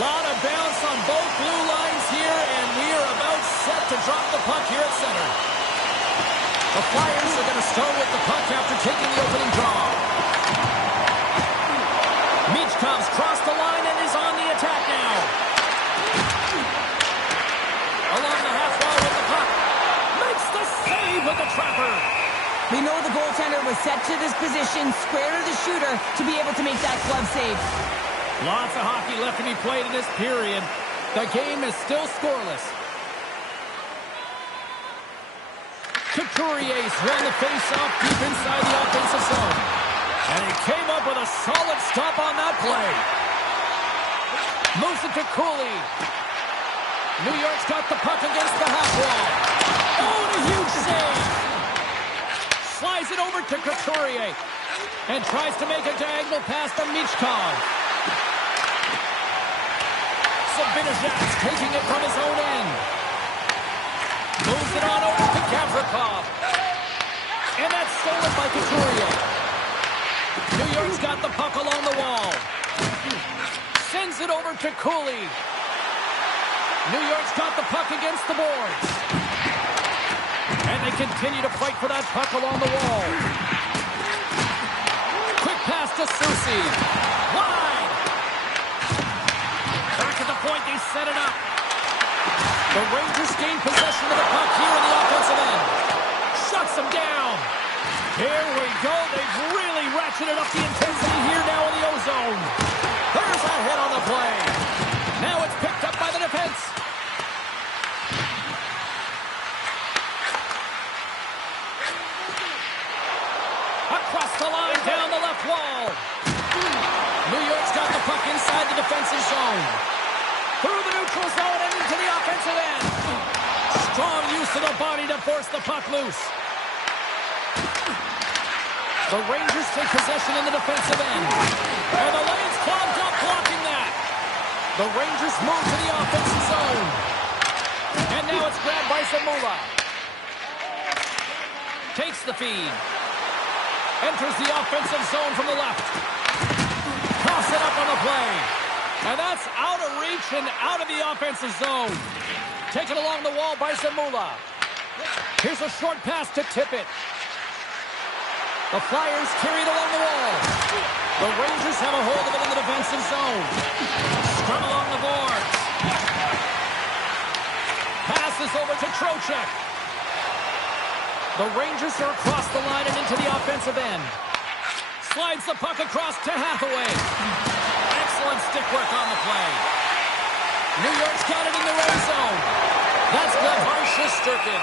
Lot of bounce on both blue lines here, and we are about set to drop the puck here at center. The Flyers are going to start with the puck after taking the opening draw. Michkov's crossed the line and is on the attack now. Along the half wall with the puck. Makes the save with the trapper. We know the goaltender was set to this position, square to the shooter, to be able to make that glove save. Lots of hockey left to be played in this period. The game is still scoreless. Couturier's won the face-off deep inside the offensive zone. And he came up with a solid stop on that play. Moves it to Cooley. New York's got the puck against the half wall. Oh, and a huge save. Slides it over to Couturier. And tries to make a diagonal pass to Michkov. Sabinajad's taking it from his own end. Moves it on over to Gavrikov. And that's stolen by Couturier. New York's got the puck along the wall. Sends it over to Cooley. New York's got the puck against the boards. And they continue to fight for that puck along the wall. Quick pass to Soucy. Wide. Back at the point, they set it up. The Rangers gain possession of the puck here in the offensive end. Shuts them down. Here we go. They've really ratcheted up the intensity here now in the O-zone. There's a hit on the play. Now it's picked up by the defense. Across the line, down the left wall. New York's got the puck inside the defensive zone. Through the neutral zone and into the offensive end. Strong use of the body to force the puck loose. The Rangers take possession in the defensive end. And the lane's clogged up, blocking that. The Rangers move to the offensive zone. And now it's grabbed by Zamula. Takes the feed. Enters the offensive zone from the left. Toss it up on the play. And that's out of reach and out of the offensive zone. Taken along the wall by Zamula. Here's a short pass to Tippett. The Flyers carry it along the wall. The Rangers have a hold of it in the defensive zone. Scrum along the boards. Passes over to Trocheck. The Rangers are across the line and into the offensive end. Slides the puck across to Hathaway. Excellent stick work on the play. New York's got it in the red zone. That's Levar Shesterkin.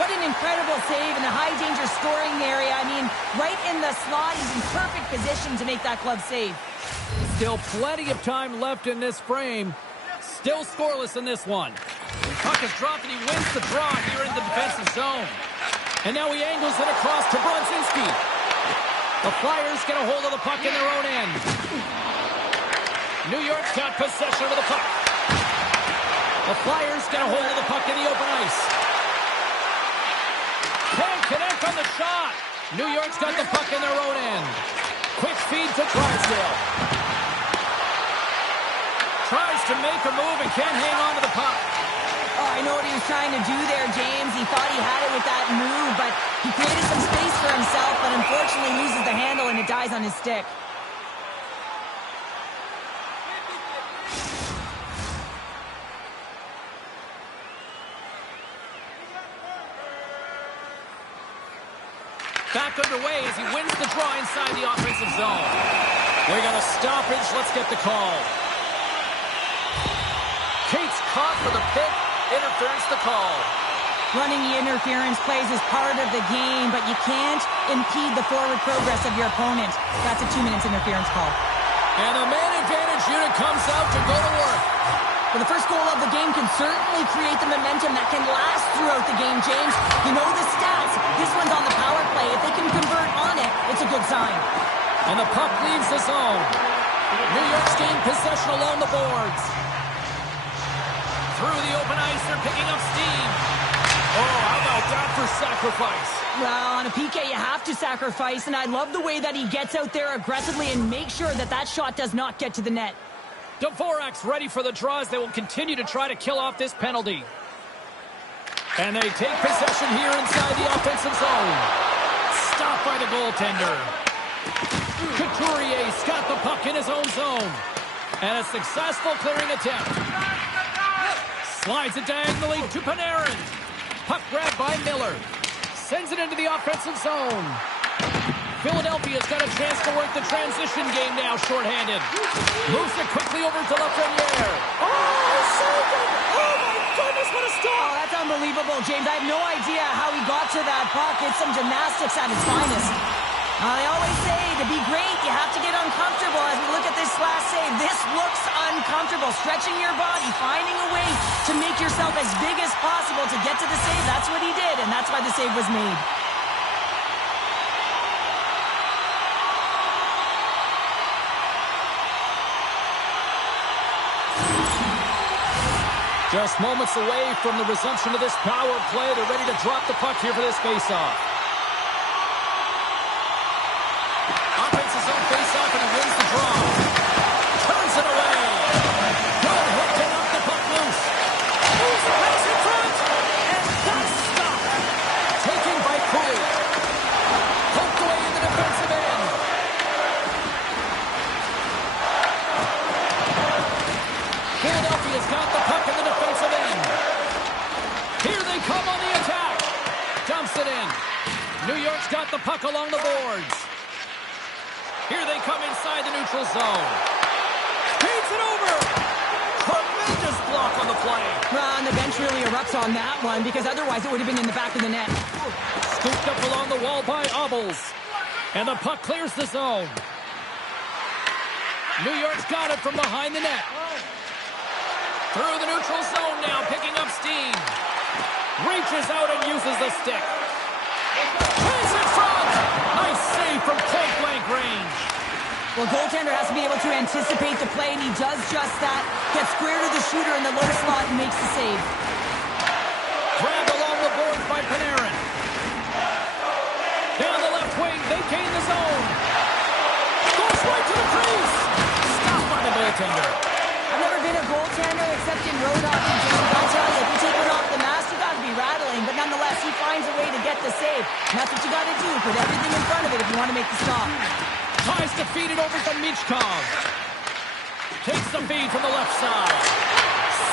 What an incredible save in the high-danger scoring area. I mean, right in the slot, he's in perfect position to make that glove save. Still plenty of time left in this frame. Still scoreless in this one. The puck is dropped and he wins the draw here in the defensive zone. And now he angles it across to Brodzinski. The Flyers get a hold of the puck in their own end. New York's got possession of the puck. The Flyers get a hold of the puck in the open ice. Can't connect on the shot. New York's got the puck in their own end. Quick feed to Drysdale. Tries to make a move and can't hang on to the puck. Oh, I know what he was trying to do there, James. He thought he had it with that move, but he created some space for himself, but unfortunately loses the handle and it dies on his stick. Back underway as he wins the draw inside the offensive zone. We got a stoppage. Let's get the call. Cates caught for the pick. Interference the call. Running the interference plays is part of the game, but you can't impede the forward progress of your opponent. That's a 2 minutes interference call. And a man advantage unit comes out to go to work. But the first goal of the game can certainly create the momentum that can last throughout the game, James. You know the stats. This one's on the power play. If they can convert on it, it's a good sign. And the puck leaves the zone. New York's gained possession along the boards. Through the open ice, they're picking up steam. Oh, how about that for sacrifice? Well, on a PK, you have to sacrifice, and I love the way that he gets out there aggressively and makes sure that that shot does not get to the net. Dvorak's ready for the draws. They will continue to try to kill off this penalty. And they take possession here inside the offensive zone. Stopped by the goaltender. Couturier's got the puck in his own zone. And a successful clearing attempt. Slides it diagonally to Panarin. Puck grabbed by Miller. Sends it into the offensive zone. Philadelphia's got a chance to work the transition game now, shorthanded. Moves it quickly over to Lafreniere. Oh, so good. Oh, my goodness, what a stop. Oh, that's unbelievable, James. I have no idea how he got to that puck. It's some gymnastics at its finest. I always say, to be great, you have to get uncomfortable. As we look at this last save, this looks uncomfortable. Stretching your body, finding a way to make yourself as big as possible to get to the save. That's what he did, and that's why the save was made. Just moments away from the resumption of this power play. They're ready to drop the puck here for this faceoff. Offensive zone faceoff, and he wins the draw. Turns it away. Good hit to knock the puck loose. Moves the pass in front. And that's stopped. Taken by Cooley. Poked away in the defensive end. Philadelphia's got the puck in the defensive end. Here they come on the attack. Dumps it in. New York's got the puck along the boards. Here they come inside the neutral zone. Feeds it over. Tremendous block on the play. And the bench really erupts on that one because otherwise it would have been in the back of the net. Scooped up along the wall by Obels. And the puck clears the zone. New York's got it from behind the net. Through the neutral zone now, picking up steam. Reaches out and uses the stick. Plays in front. Nice save from point-blank range. Well, goaltender has to be able to anticipate the play, and he does just that. Gets square to the shooter in the low slot and makes the save. Grabbed along the boards by Panarin. Down the left wing, they gain the zone. Goes right to the crease. Stopped by the goaltender. I've never been a goaltender except in road hockey, James. I'll tell you, if you take it off the mask, you got to be rattling. But nonetheless, he finds a way to get the save. And that's what you got to do. Put everything in front of it if you want to make the stop. Tries to feed it over to Michkov. Takes the feed from the left side.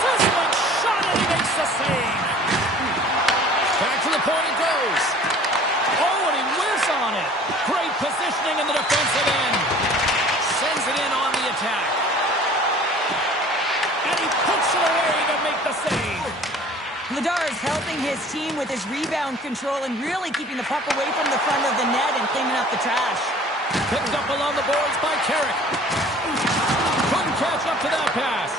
Sisman shot and he makes the save. Back to the point it goes. Oh, and he whiffs on it. Great positioning in the defensive end. Sends it in on the attack. And he puts it away to make the save. Vladar is helping his team with his rebound control and really keeping the puck away from the front of the net and cleaning up the trash. Picked up along the boards by Carrick. Couldn't catch up to that pass.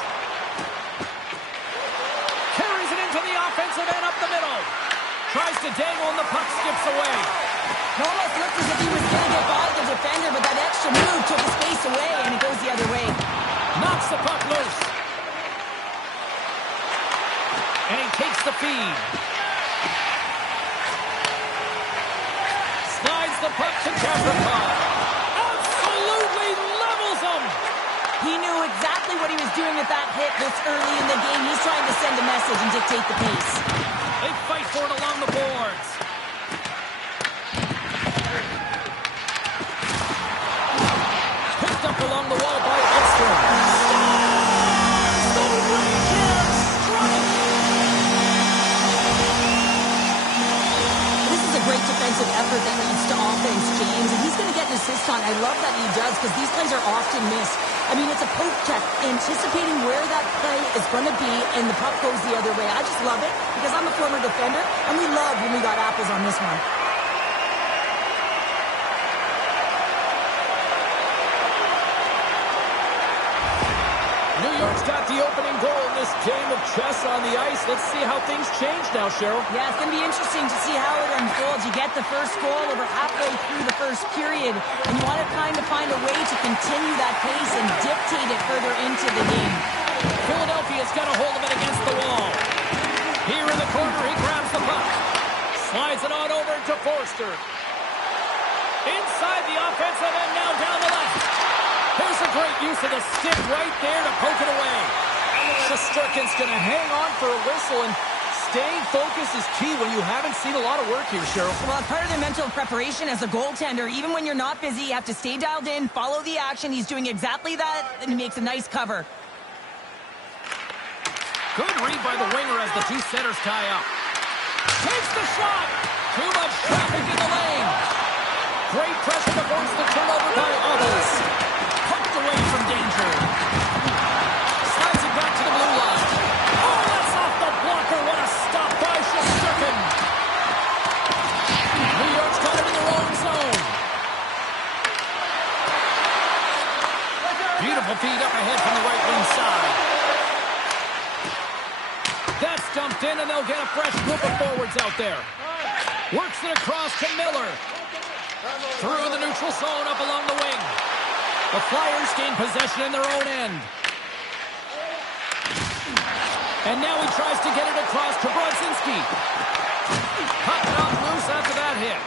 Carries it into the offensive end up the middle. Tries to dangle and the puck skips away. It almost looked as if he was going to get by the defender, but that extra move took the space away and it goes the other way. Knocks the puck loose. And he takes the feed. Slides the puck to Gavrikov. Absolutely levels him. He knew exactly what he was doing with that hit this early in the game. He's trying to send a message and dictate the pace. They fight for it along the boards. Picked up along the wall by Edstrom. Great defensive effort that leads to offense, James, and he's going to get an assist on. I love that he does because these plays are often missed. I mean, it's a poke check, anticipating where that play is going to be, and the puck goes the other way. I just love it because I'm a former defender, and we love when we got apples on this one. New York's got the opening goal in this game of chess on the ice. Let's see how things change now, Cheryl. Yeah, it's going to be interesting to see how it unfolds. You get the first goal over halfway through the first period, and you want to kind of find a way to continue that pace and dictate it further into the game. Philadelphia's got a hold of it against the wall. Here in the corner, he grabs the puck. Slides it on over to Forster. Inside the offensive end, now down the left. Here's a great use of the stick right there to poke it away. Shesterkin's going to hang on for a whistle, and staying focused is key when you haven't seen a lot of work here, Cheryl. Well, part of the mental preparation as a goaltender, even when you're not busy, you have to stay dialed in, follow the action. He's doing exactly that, and he makes a nice cover. Good read by the winger as the two centers tie up. Takes the shot. Too much traffic in the lane. Great pressure to force the turnover by others. Poked away from danger. Slides it back to the blue line. Oh, that's off the blocker. What a stop by Shesterkin. New York's got it in their own zone. Beautiful feed up ahead from the right wing side. That's dumped in, and they'll get a fresh group of forwards out there. Works it across to Miller. Through the neutral zone, up along the wing. The Flyers gain possession in their own end. And now he tries to get it across to Brodzinski. Puck knocked loose after that hit.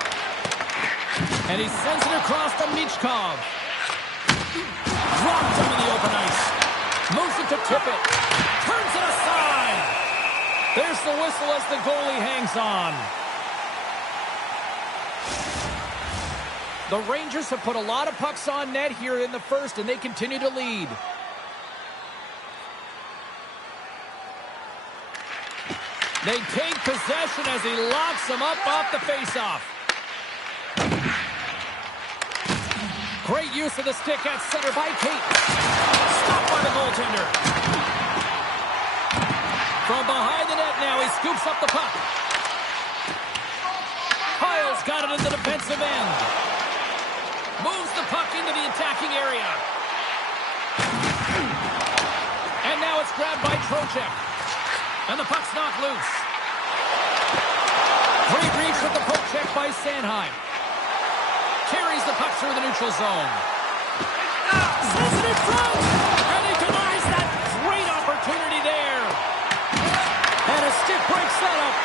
And he sends it across to Michkov. Dropped him in the open ice. Moves it to Tippett. Turns it aside. There's the whistle as the goalie hangs on. The Rangers have put a lot of pucks on net here in the first, and they continue to lead. They take possession as he locks them up off the faceoff. Great use of the stick at center by Kate. Stopped by the goaltender. From behind the net now, he scoops up the puck. Hyle's got it in the defensive end. Moves the puck into the attacking area. And now it's grabbed by Trocheck. And the puck's knocked loose. Great reach with the poke check by Sanheim. Carries the puck through the neutral zone. Sends it in front. And he denies that great opportunity there. And a stick break setup.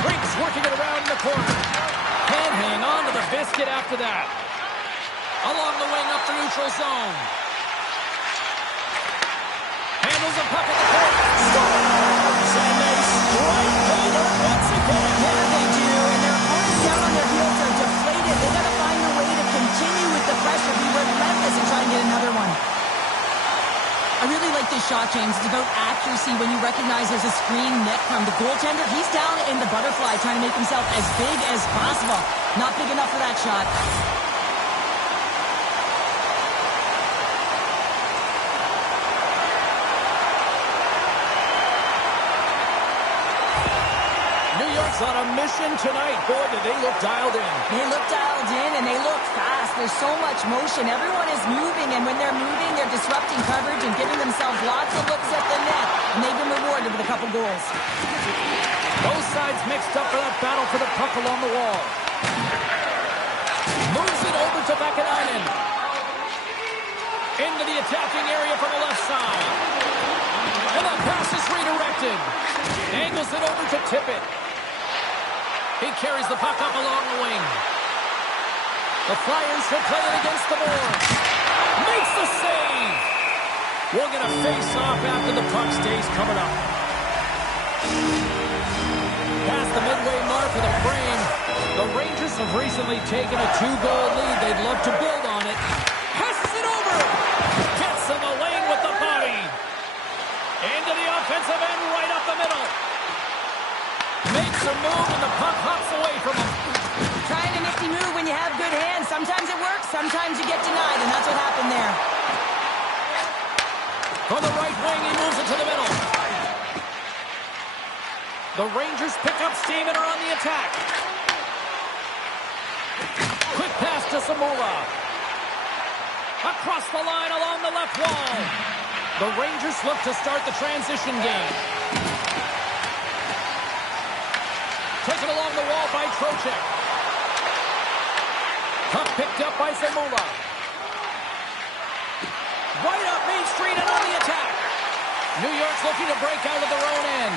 Brinks working it around in the corner. Can't hang on to the biscuit after that. Along the wing up the neutral zone. Handles the puck at the point. And they strike Vader once again. Yeah, they do. And their opponents down on their heels are deflated. They got to find a way to continue with the pressure, be relentless, and try and get another one. I really like this shot, James. It's about accuracy when you recognize there's a screen net from the goaltender. He's down in the butterfly trying to make himself as big as possible. Not big enough for that shot. New York's on a mission tonight. Boy, did they look dialed in. They look dialed in, and they look fast. There's so much motion. Everyone is moving, and when they're moving, they're disrupting coverage and giving themselves lots of looks at the net, and they've been rewarded with a couple goals. Both sides mixed up for that battle for the puck along the wall. Moves it over to Vakanainen. Into the attacking area from the left side. And that pass is redirected. Angles it over to Tippett. He carries the puck up along the wing. The Flyers will play it against the boards. Makes the save. We'll get a face-off after the puck stays covered up. Past the midway mark of the frame, the Rangers have recently taken a 2-goal lead. They'd love to build on it. Passes it over. Gets in the lane with the body. Into the offensive end, right up the middle. Makes a move, and the puck hops away from him. Trying a nifty move when you have good hands. Sometimes it works, sometimes you get denied, and that's what happened there. From the right wing, he moves it to the middle. The Rangers pick up steam and are on the attack. Quick pass to Samula. Across the line along the left wall. The Rangers look to start the transition game. Taken along the wall by Trocheck. Puck picked up by Samula. Right up Main Street and on the attack. New York's looking to break out of their own end.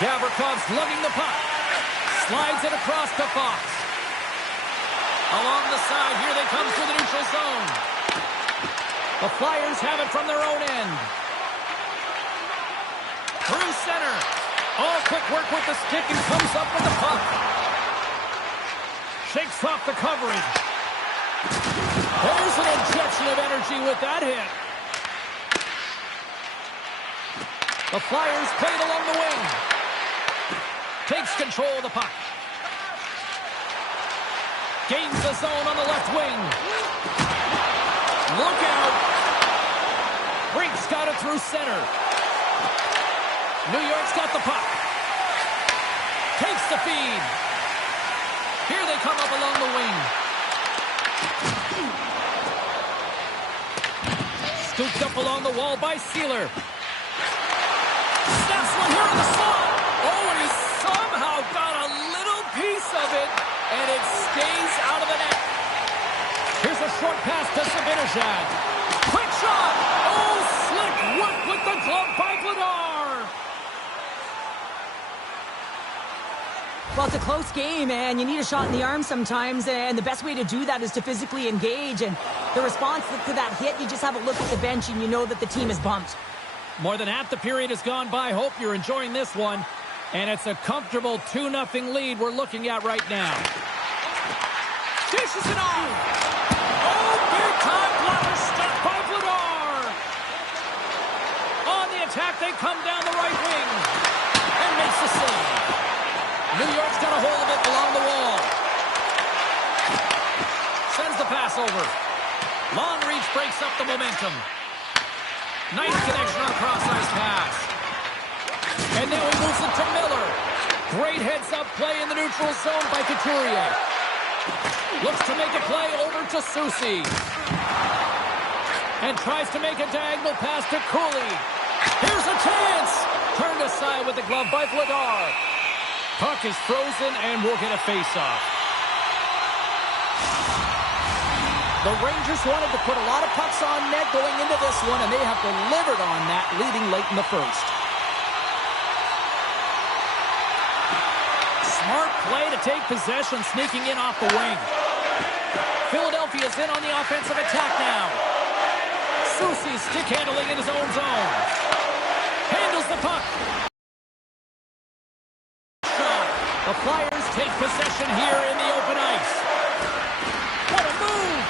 Gavrikoff's lugging the puck. Slides it across to Fox. Along the side, here they come through the neutral zone. The Flyers have it from their own end. Through center. All quick work with the stick and comes up with the puck. Shakes off the coverage. There's an injection of energy with that hit. The Flyers play it along the wing. Takes control of the puck. Gains the zone on the left wing. Look out. Brink's got it through center. New York's got the puck. Takes the feed. Here they come up along the wing. Scooped up along the wall by Sealer. Snaps one here in the slot. Oh, and he somehow got a little piece of it, and it stays out of the net. Here's a short pass to Zibanejad. Quick shot. Oh, slick work with the glove by Vladar. Well, it's a close game, and you need a shot in the arm sometimes, and the best way to do that is to physically engage. And the response to that hit, you just have a look at the bench, and you know that the team is bumped. More than half the period has gone by. Hope you're enjoying this one. And it's a comfortable 2-0 lead we're looking at right now. Dishes it off. Oh, big-time blocker stopped by Vladar. On the attack, they come down the right wing. And makes the save. New York's got a hold of it along the wall. Sends the pass over. Long reach breaks up the momentum. Nice connection on a cross-ice pass. And now he moves it to Miller. Great heads-up play in the neutral zone by Couturier. Looks to make a play over to Soucy. And tries to make a diagonal pass to Cooley. Here's a chance! Turned aside with the glove by Vladar. Puck is frozen and we'll get a face-off. The Rangers wanted to put a lot of pucks on net going into this one, and they have delivered on that, leading late in the first. Smart play to take possession, sneaking in off the wing. Philadelphia's in on the offensive attack now. Soucy stick handling in his own zone. Handles the puck. The Flyers take possession here in the open ice. What a move!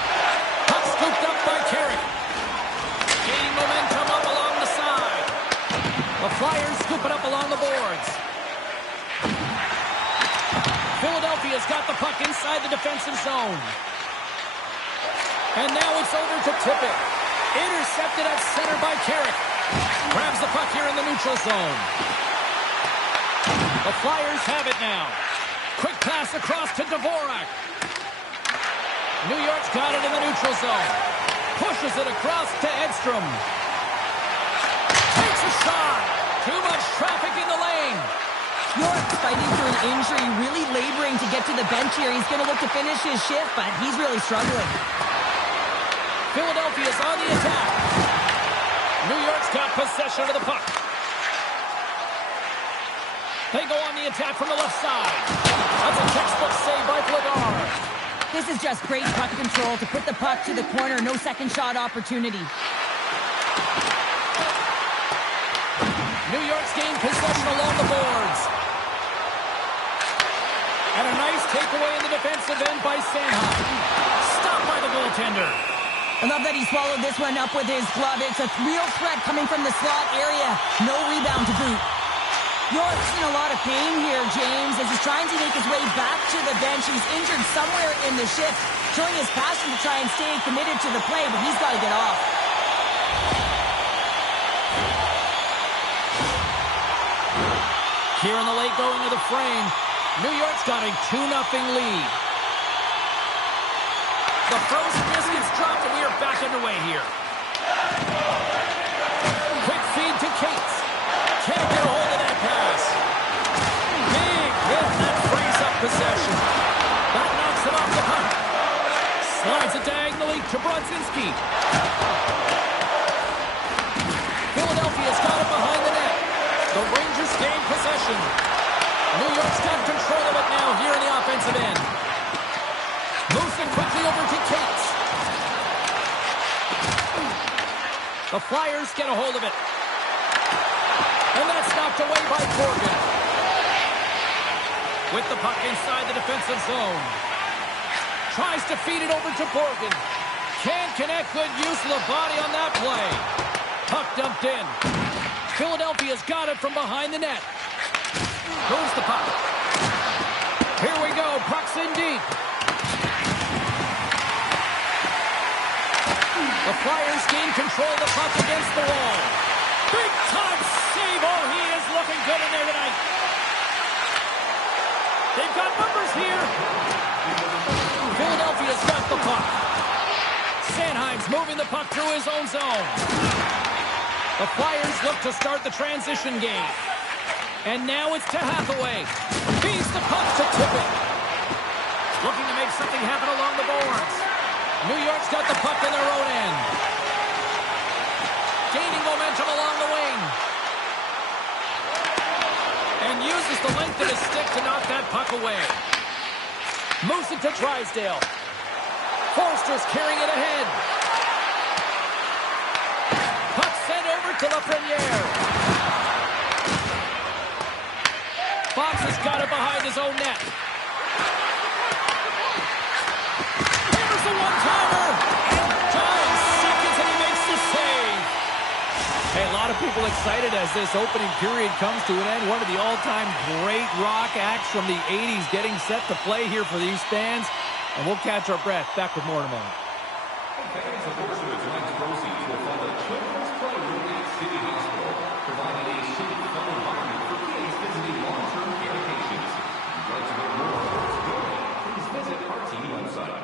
Puck scooped up by Carrick. Gaining momentum up along the side. The Flyers scoop it up along the boards. Philadelphia's got the puck inside the defensive zone. And now it's over to Tippett. Intercepted at center by Carrick. Grabs the puck here in the neutral zone. The Flyers have it now. Quick pass across to Dvorak. New York's got it in the neutral zone. Pushes it across to Edstrom. Takes a shot. Too much traffic in the lane. York's fighting through an injury, really laboring to get to the bench here. He's going to look to finish his shift, but he's really struggling. Philadelphia's on the attack. New York's got possession of the puck. They go on the attack from the left side. That's a textbook save by Vladar. This is just great puck control to put the puck to the corner. No second shot opportunity. New York's gained possession along the boards. And a nice takeaway in the defensive end by Sanheim. Stopped by the goaltender. I love that he swallowed this one up with his glove. It's a real threat coming from the slot area. No rebound to boot. York's in a lot of pain here, James, as he's trying to make his way back to the bench. He's injured somewhere in the shift, showing his passion to try and stay committed to the play, but he's got to get off. Here in the late going of the frame, New York's got a 2-0 lead. The frozen biscuits dropped, and we are back underway here. Quick feed to Cates. Can't get a hold of that pass. Big hit, that frees up possession. That knocks it off the puck. Slides it diagonally to Brodzinski. Philadelphia's got it behind the net. The Rangers gain possession. New York's got control of it now here in the offensive end. Moves it quickly over to Cates. The Flyers get a hold of it. And that's knocked away by Corgan. With the puck inside the defensive zone. Tries to feed it over to Borgen. Can't connect. Good use of the body on that play. Puck dumped in. Philadelphia's got it from behind the net. Moves the puck. Here we go. Puck's in deep. The Flyers gain control of the puck against the wall. Big time save. Oh, he is looking good in there tonight. They've got numbers here. Philadelphia's got the puck. Sanheim's moving the puck through his own zone. The Flyers look to start the transition game. And now it's to Hathaway. Feeds the puck to Tippett. Looking to make something happen along the boards. New York's got the puck in their own end. Gaining momentum along the wing. And uses the length of his stick to knock that puck away. Moves it to Drysdale. Forster's carrying it ahead. Puck sent over to Lafreniere. Fox has got it behind his own net. Here's the one-timer. Giant seconds and he makes the save. Hey, a lot of people excited as this opening period comes to an end. One of the all-time great rock acts from the 80s getting set to play here for these fans. And we'll catch our breath. Back with more in a moment. Fans of Portsmouth's grants proceeds will fund a children's playroom at City Hospital, providing a safe, fun environment for kids visiting long-term care patients. If you'd like to learn more about this building, please visit our team website.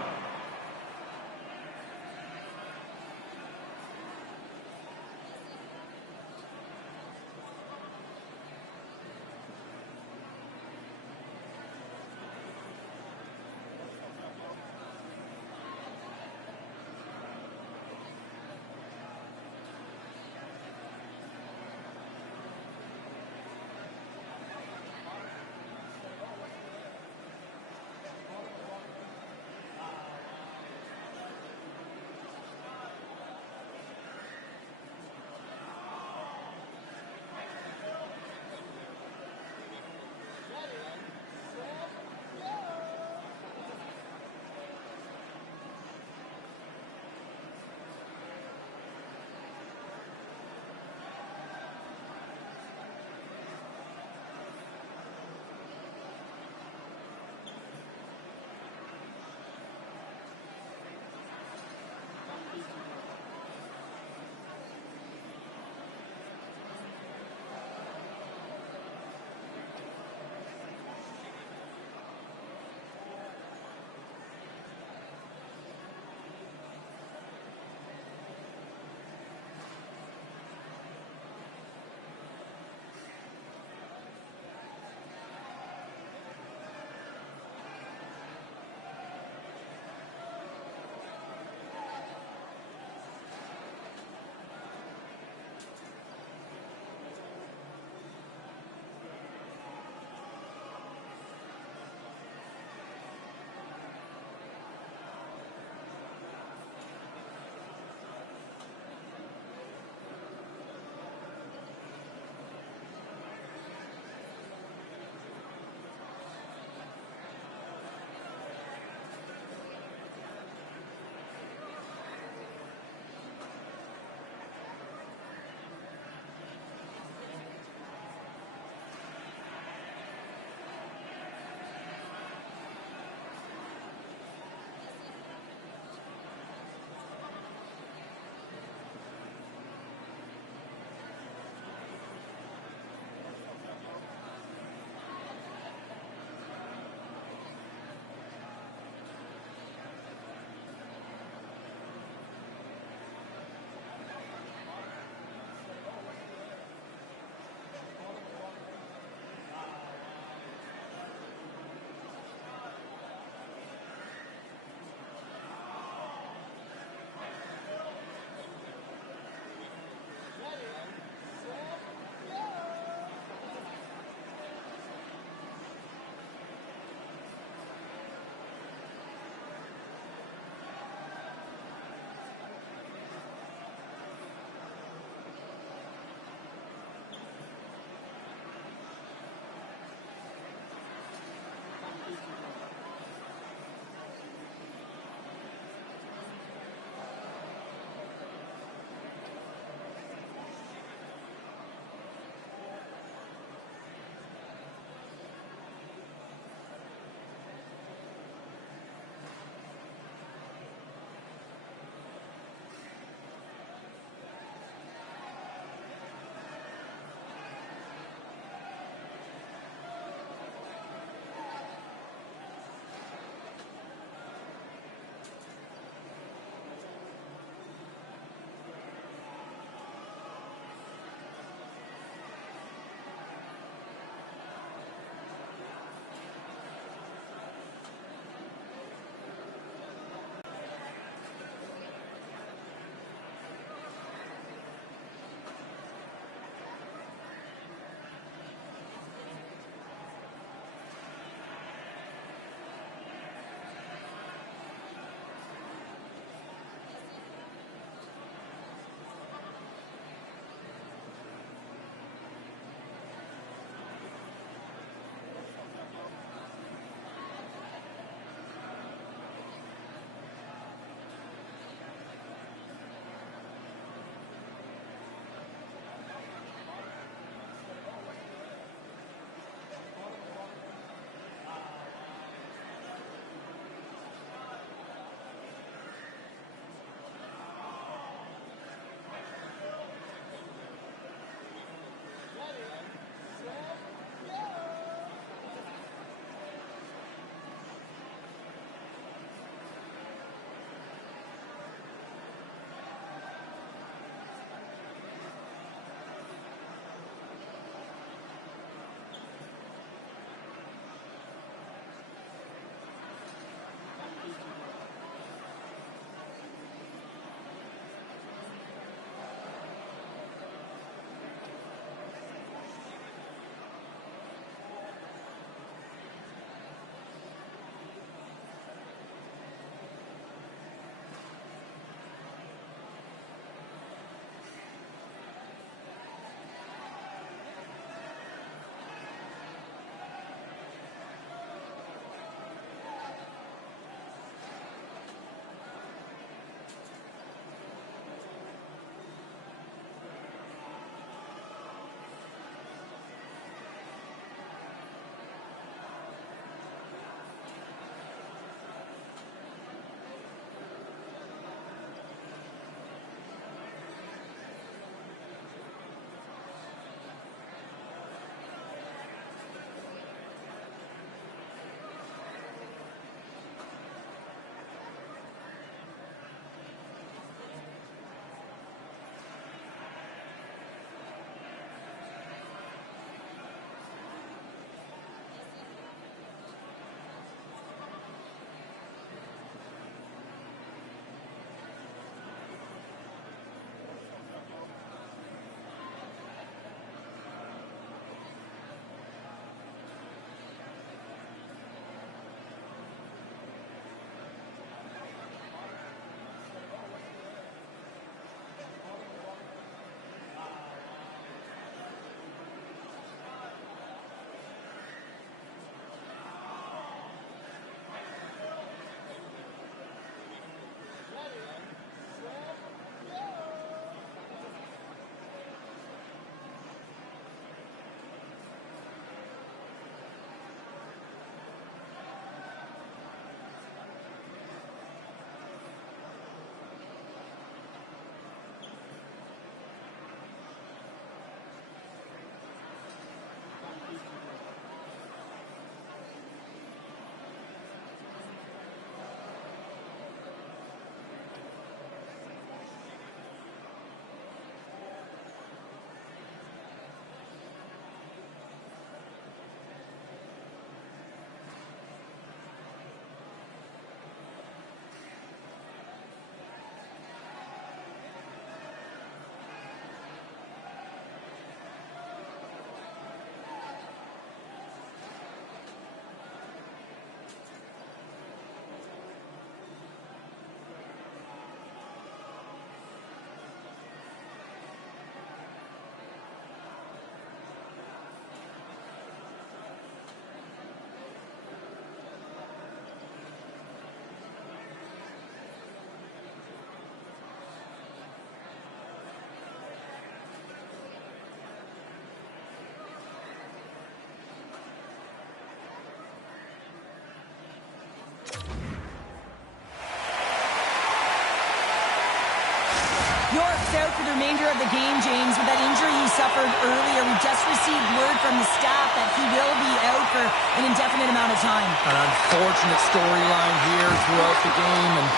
York's out for the remainder of the game, James, with that injury he suffered earlier. We just received word from the staff that he will be out for an indefinite amount of time. An unfortunate storyline here throughout the game, and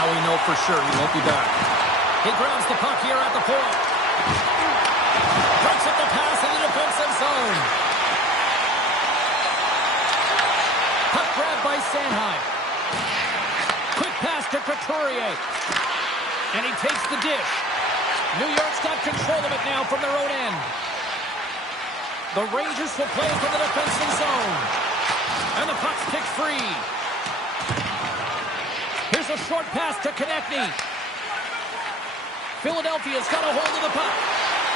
now we know for sure he won't be back. He grabs the puck here at the point. Breaks up the pass in the defensive zone. Puck grabbed by Sanheim. Quick pass to Couturier. And he takes the dish. New York's got control of it now from their own end. The Rangers will play from the defensive zone. And the puck's kicked free. Here's a short pass to Konechny. Philadelphia's got a hold of the puck.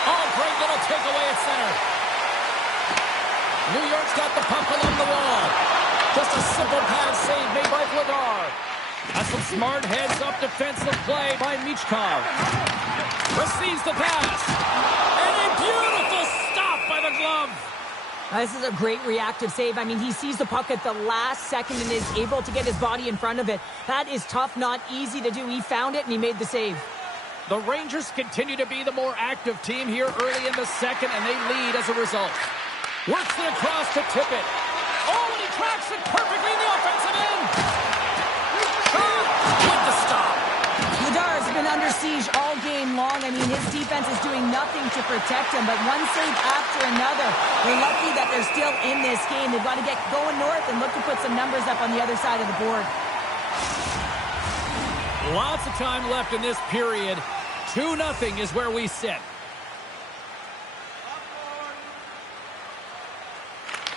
Oh, great little takeaway at center. New York's got the puck along the wall. Just a simple pass save made by Vladar. That's some smart heads-up defensive play by Michkov. Receives the pass. And a beautiful stop by the glove. This is a great reactive save. I mean, he sees the puck at the last second and is able to get his body in front of it. That is tough, not easy to do. He found it and he made the save. The Rangers continue to be the more active team here early in the second, and they lead as a result. Works it across to Tippett. Oh, and he tracks it perfectly in the offensive end. With the stop. Vladar has been under siege all game long. I mean, his defense is doing nothing to protect him, but one save after another. They're lucky that they're still in this game. They've got to get going north and look to put some numbers up on the other side of the board. Lots of time left in this period. 2-0 is where we sit.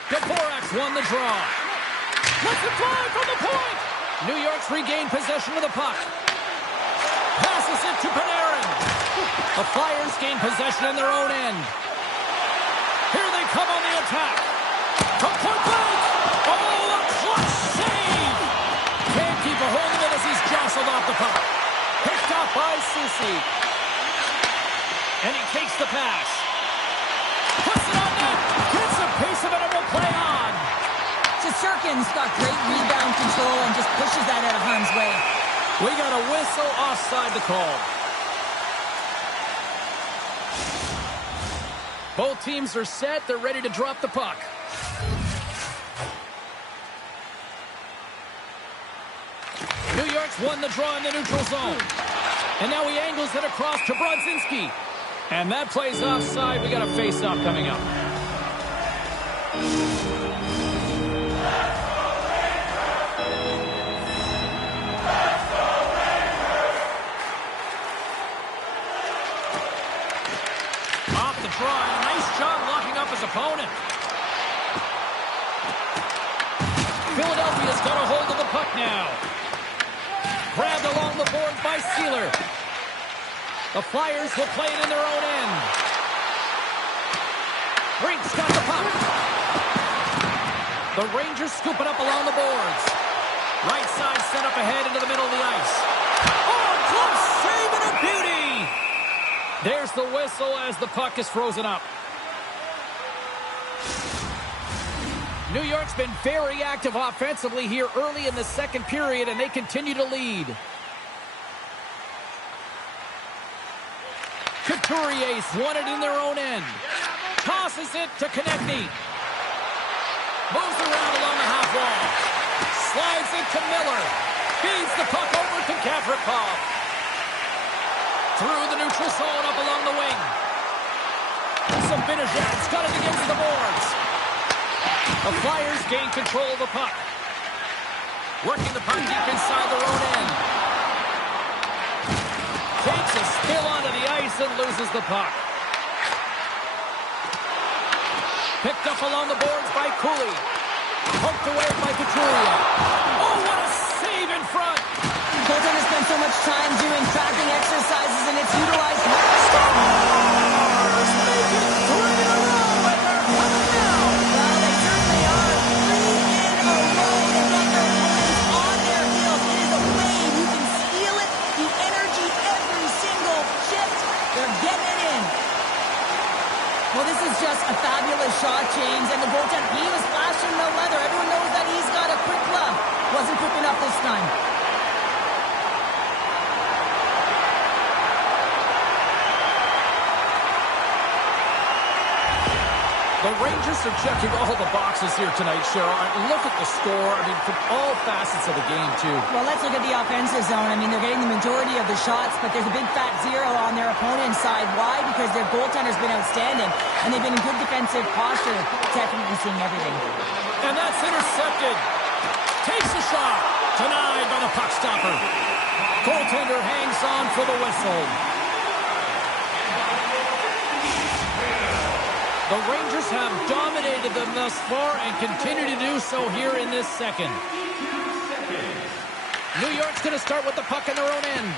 Dvorak's won the draw. Let's it fly from the point. New York's regained possession of the puck. Passes it to Panarin. The Flyers gain possession in their own end. Here they come on the attack. From point blank. Oh, a clutch save. Can't keep a hold of it as he's jostled off the puck. Picked up by Soucy. And he takes the pass. Puts it on net. Gets a piece of it and will play on. Shesterkin's got great rebound control and just pushes that out of harm's way. We got a whistle offside to call. Both teams are set. They're ready to drop the puck. New York's won the draw in the neutral zone. And now he angles it across to Brodzinski. And that plays offside. We got a face-off coming up. Off the draw. Nice job locking up his opponent. Philadelphia's got a hold of the puck now. Grabbed along the boards by Sealer. The Flyers will play it in their own end. Brink's got the puck. The Rangers scoop it up along the boards. Right side set up ahead into the middle of the ice. Oh, close save and a beauty! There's the whistle as the puck is frozen up. New York's been very active offensively here early in the second period, and they continue to lead. Couturier's won it in their own end. Tosses it to Konechny. Moves around along the half wall. Slides it to Miller. Feeds the puck over to Gavrikov. Through the neutral zone up along the wing. Zibanejad's got it against the boards. The Flyers gain control of the puck. Working the puck deep inside their own end. Takes a spill onto the ice and loses the puck. Picked up along the boards by Cooley. Poked away by Couturier. Oh, what a save in front! Goaltenders spend so much time doing tracking exercises, and it's utilized. Stars make it 3 in a row, and they're coming down. Well, they certainly are. 3 in a row. They got their opponents on their heels. It is a wave. You can feel it. The energy every single shift. They're getting it in. Well, this is just a fabulous shot, James. And the goaltender, he was flashing the leather. Everyone knows that he's got a quick glove. Wasn't quick enough this time. The Rangers are checking all the boxes here tonight, Cheryl. Look at the score. I mean, from all facets of the game, too. Well, let's look at the offensive zone. I mean, they're getting the majority of the shots, but there's a big fat zero on their opponent's side. Why? Because their goaltender's been outstanding, and they've been in good defensive posture, technically seeing everything. And that's intercepted. Takes a shot. Denied by the puck stopper. Goaltender hangs on for the whistle. The Rangers have dominated them thus far and continue to do so here in this second. New York's going to start with the puck in their own end.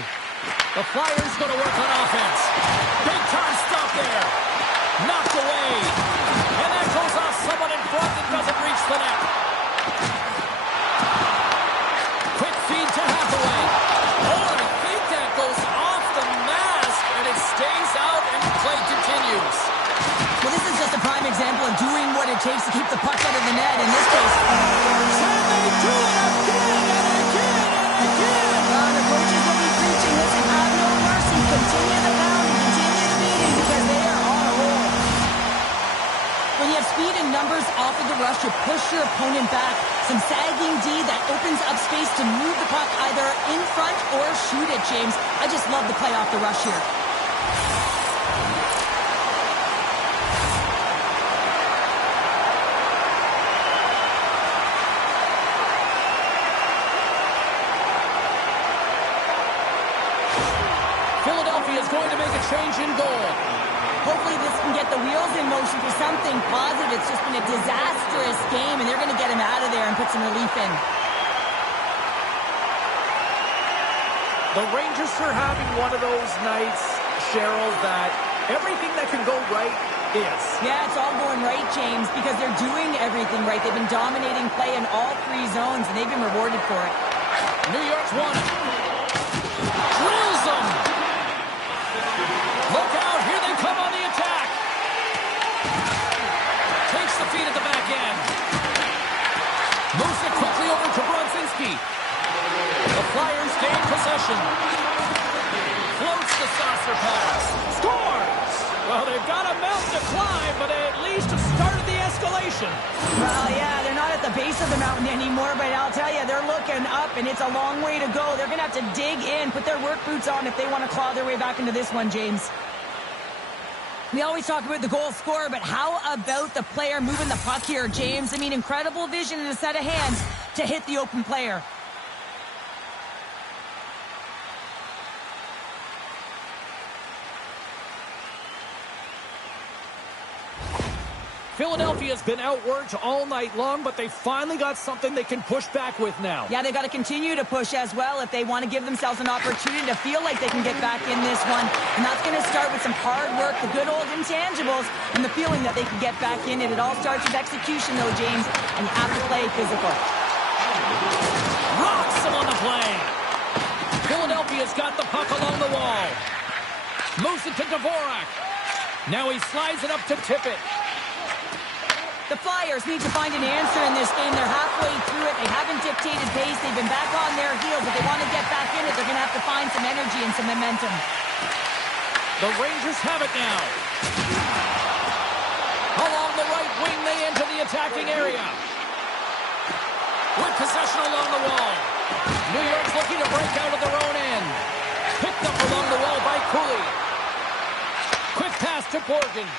The Flyers going to work on offense. Big time stop there. Knocked away. And that goes off someone in front that doesn't reach the net. Quick feed to Hathaway. Oh, I think that goes off the mask and it stays out and play continues. Well, this is just a prime example of doing what it takes to keep the puck out of the net. In this case, can they do it again and again and again? The coaches will be preaching this and have no mercy. Continue the pounding, continue the beating because they are on a roll. When you have speed and numbers off of the rush, you push your opponent back. Some sagging D that opens up space to move the puck either in front or shoot it, James. I just love the play off the rush here. Is going to make a change in goal. Hopefully this can get the wheels in motion for something positive. It's just been a disastrous game, and they're going to get him out of there and put some relief in. The Rangers are having one of those nights, Cheryl, that everything that can go right is. Yeah, it's all going right, James, because they're doing everything right. They've been dominating play in all three zones, and they've been rewarded for it. New York's won it. Drills them. Look out, here they come on the attack. Takes the feed at the back end. Moves it quickly over to Brodzinski. The Flyers gain possession. Floats the saucer pass. Scores! Well, they've got a mountain to climb, but they at least have started the escalation. Well, yeah, they're not at the base of the mountain anymore, but I'll tell you, they're looking up, and it's a long way to go. They're going to have to dig in, put their work boots on if they want to claw their way back into this one, James. We always talk about the goal scorer, but how about the player moving the puck here, James? I mean, incredible vision and a set of hands to hit the open player. Philadelphia's been outworked all night long, but they finally got something they can push back with now. Yeah, they got to continue to push as well if they want to give themselves an opportunity to feel like they can get back in this one. And that's going to start with some hard work, the good old intangibles, and the feeling that they can get back in it. It all starts with execution, though, James, and you have to play physical. Rocks him on the play. Philadelphia's got the puck along the wall. Moves it to Dvorak. Now he slides it up to Tippett. The Flyers need to find an answer in this game. They're halfway through it. They haven't dictated pace. They've been back on their heels. If they want to get back in it, they're going to have to find some energy and some momentum. The Rangers have it now. Along the right wing, they enter the attacking area. With possession along the wall. New York's looking to break out of their own end. Picked up along the wall by Cooley. Quick pass to Borgen.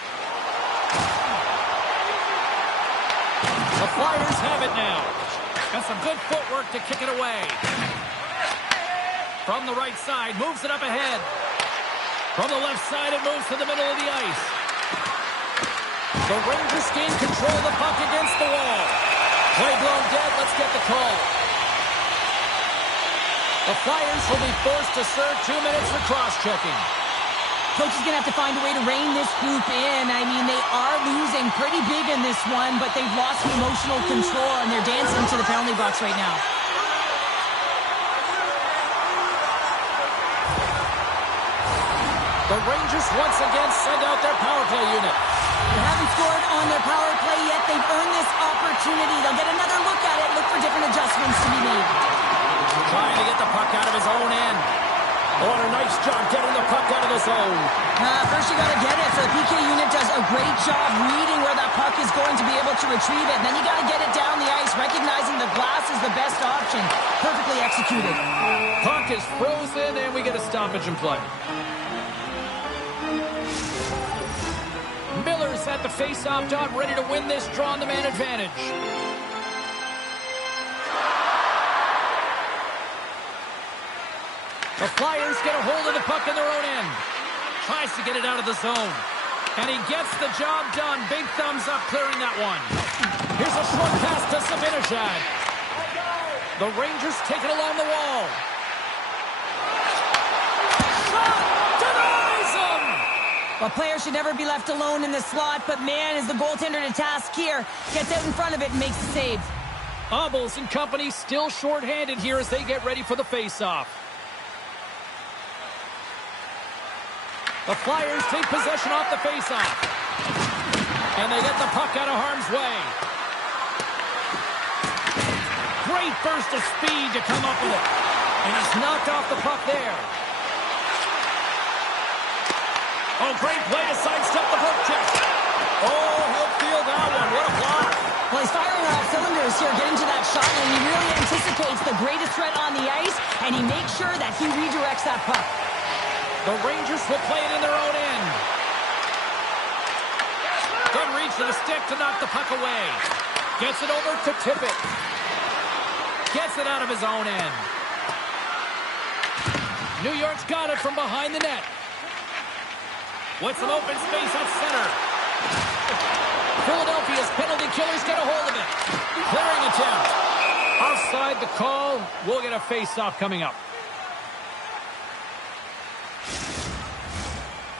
The Flyers have it now. And some good footwork to kick it away. From the right side, moves it up ahead. From the left side, it moves to the middle of the ice. The Rangers gain control of the puck against the wall. Play blown dead, let's get the call. The Flyers will be forced to serve 2 minutes for cross-checking. Coach is going to have to find a way to rein this group in. I mean, they are losing pretty big in this one, but they've lost emotional control, and they're dancing to the penalty box right now. The Rangers once again send out their power play unit. They haven't scored on their power play yet. They've earned this opportunity. They'll get another look at it, look for different adjustments to be made. Trying to get the puck out of his own end. Oh, and a nice job getting the puck out of the zone. First you got to get it. So the PK unit does a great job reading where that puck is going to be able to retrieve it. And then you got to get it down the ice, recognizing the glass is the best option. Perfectly executed. Puck is frozen, and we get a stoppage in play. Miller's at the face-off dot, ready to win this draw on the man advantage. The Flyers get a hold of the puck in their own end. Tries to get it out of the zone. And he gets the job done. Big thumbs up clearing that one. Here's a short pass to Zibanejad. The Rangers take it along the wall. Shot! Denies him! Well, players should never be left alone in the slot, but man, is the goaltender to task here. Gets out in front of it and makes the save. Obels and company still shorthanded here as they get ready for the face-off. The Flyers take possession off the faceoff. And they get the puck out of harm's way. Great burst of speed to come up with it. And he's knocked off the puck there. Oh, great play to sidestep the poke check. Oh, help field that one. What a block. Well, he's firing on all cylinders here, getting to that shot, and he really anticipates the greatest threat on the ice, and he makes sure that he redirects that puck. The Rangers will play it in their own end. Good reach to the stick to knock the puck away. Gets it over to Tippett. Gets it out of his own end. New York's got it from behind the net. With some open space at center. Philadelphia's penalty killers get a hold of it. Clearing attempt. Offside the call. We'll get a face-off coming up.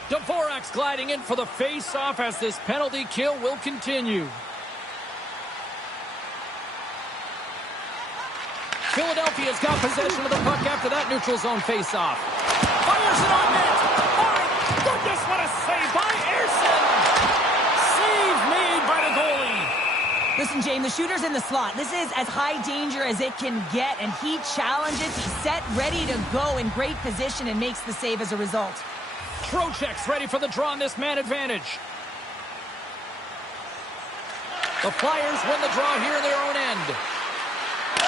Dvorak's gliding in for the face-off as this penalty kill will continue. Philadelphia's got possession of the puck after that neutral zone face-off. Fires it on net. My goodness, what a save by Ersson. Save made by the goalie. Listen, James, the shooter's in the slot. This is as high danger as it can get, and he challenges. He's set, ready to go in great position, and makes the save as a result. Trocheck's ready for the draw on this man advantage. The Flyers win the draw here in their own end.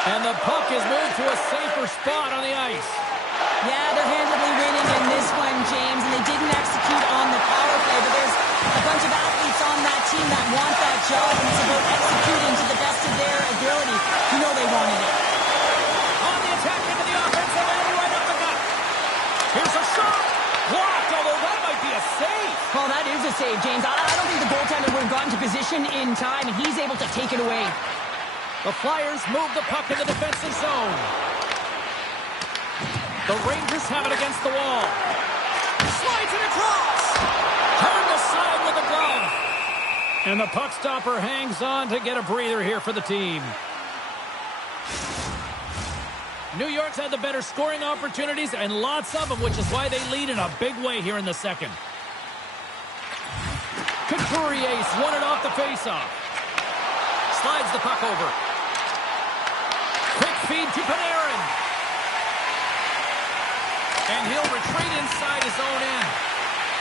And the puck is moved to a safer spot on the ice. Yeah, they're handily winning in this one, James, and they didn't execute on the power play, but there's a bunch of athletes on that team that want that job, and it's about executing to the best of their ability. You know they wanted it. On the attack into the offensive end, right up the gut. Here's a shot. Blocked, although that might be a save. Well, that is a save, James. I don't think the goaltender would have gotten to position in time, and he's able to take it away. The Flyers move the puck in the defensive zone. The Rangers have it against the wall. Slides it across. Turned aside with the glove. And the puck stopper hangs on to get a breather here for the team. New York's had the better scoring opportunities, and lots of them, which is why they lead in a big way here in the second. Couturier's won it off the faceoff. Slides the puck over. Quick feed to Panarin. And he'll retreat inside his own end.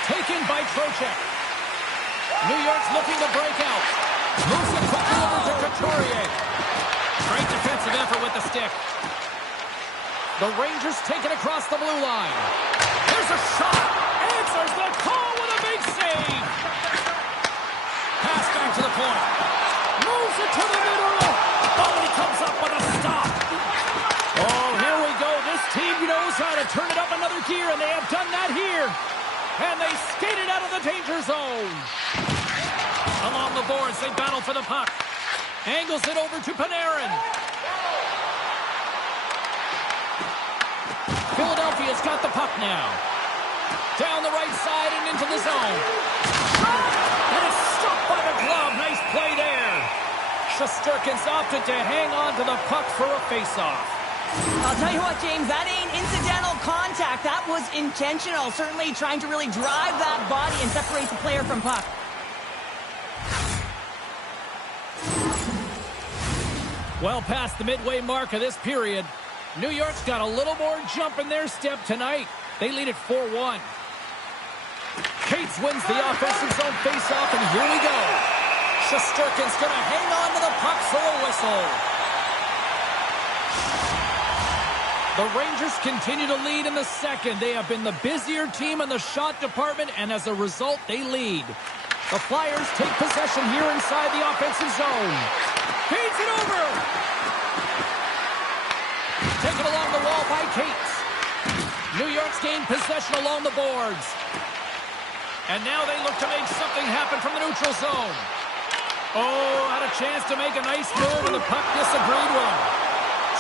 Taken by Trocheck. New York's looking to break out. Moves it quickly over to Couturier. Great defensive effort with the stick. The Rangers take it across the blue line. There's a shot. Answers the call with a big save. Pass back to the point. Moves it to the middle. Oh, he comes up with a stop. Oh, here we go. This team knows how to turn it up another gear, and they have done that here. And they skated out of the danger zone. Along the boards, they battle for the puck. Angles it over to Panarin. Philadelphia's got the puck now. Down the right side and into the zone. And it's stopped by the glove. Nice play there. Shesterkin's opted to hang on to the puck for a face-off. I'll tell you what, James, that ain't incidental contact. That was intentional. Certainly trying to really drive that body and separate the player from puck. Well past the midway mark of this period, New York's got a little more jump in their step tonight. They lead at 4-1. Cates wins the offensive zone faceoff, and here we go. Shesterkin's going to hang on to the puck for a whistle. The Rangers continue to lead in the second. They have been the busier team in the shot department, and as a result, they lead. The Flyers take possession here inside the offensive zone. Feeds it over. Taken along the wall by Cates. New York's gained possession along the boards. And now they look to make something happen from the neutral zone. Oh, had a chance to make a nice move, and the puck disagreed with him.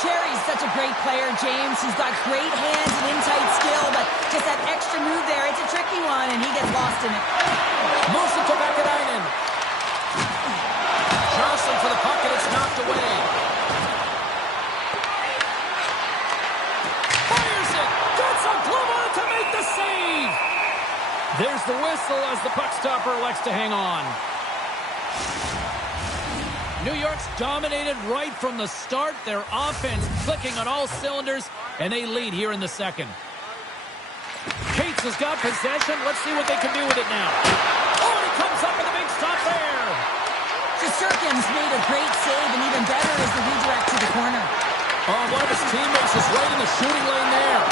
Cherry's such a great player, James. He's got great hands and in-tight skill, but just that extra move there, it's a tricky one, and he gets lost in it. Moves it to Vakanainen. Jostling for the puck, and it's knocked away. Fires it. Gets a glove on it to make the save. There's the whistle as the puck stopper elects to hang on. New York's dominated right from the start. Their offense clicking on all cylinders, and they lead here in the second. Cates has got possession. Let's see what they can do with it now. Oh, and he comes up with a big stop there. Shesterkin's made a great save, and even better is the redirect to the corner. Oh, one of his teammates is right in the shooting lane there.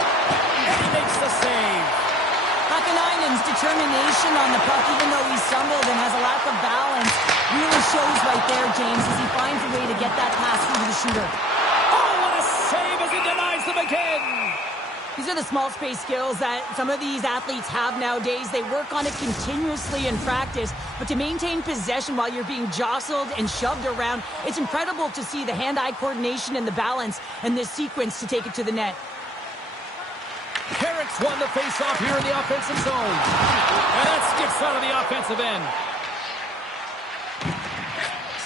And he makes the save. Vakanainen's determination on the puck, even though he stumbled and has a lack of balance, really shows right there, James, as he finds a way to get that pass through to the shooter. Oh, what a save as he denies them again. These are the small space skills that some of these athletes have nowadays. They work on it continuously in practice, but to maintain possession while you're being jostled and shoved around, it's incredible to see the hand-eye coordination and the balance in this sequence to take it to the net. Carrick's won the face-off here in the offensive zone. And that skips out of the offensive end.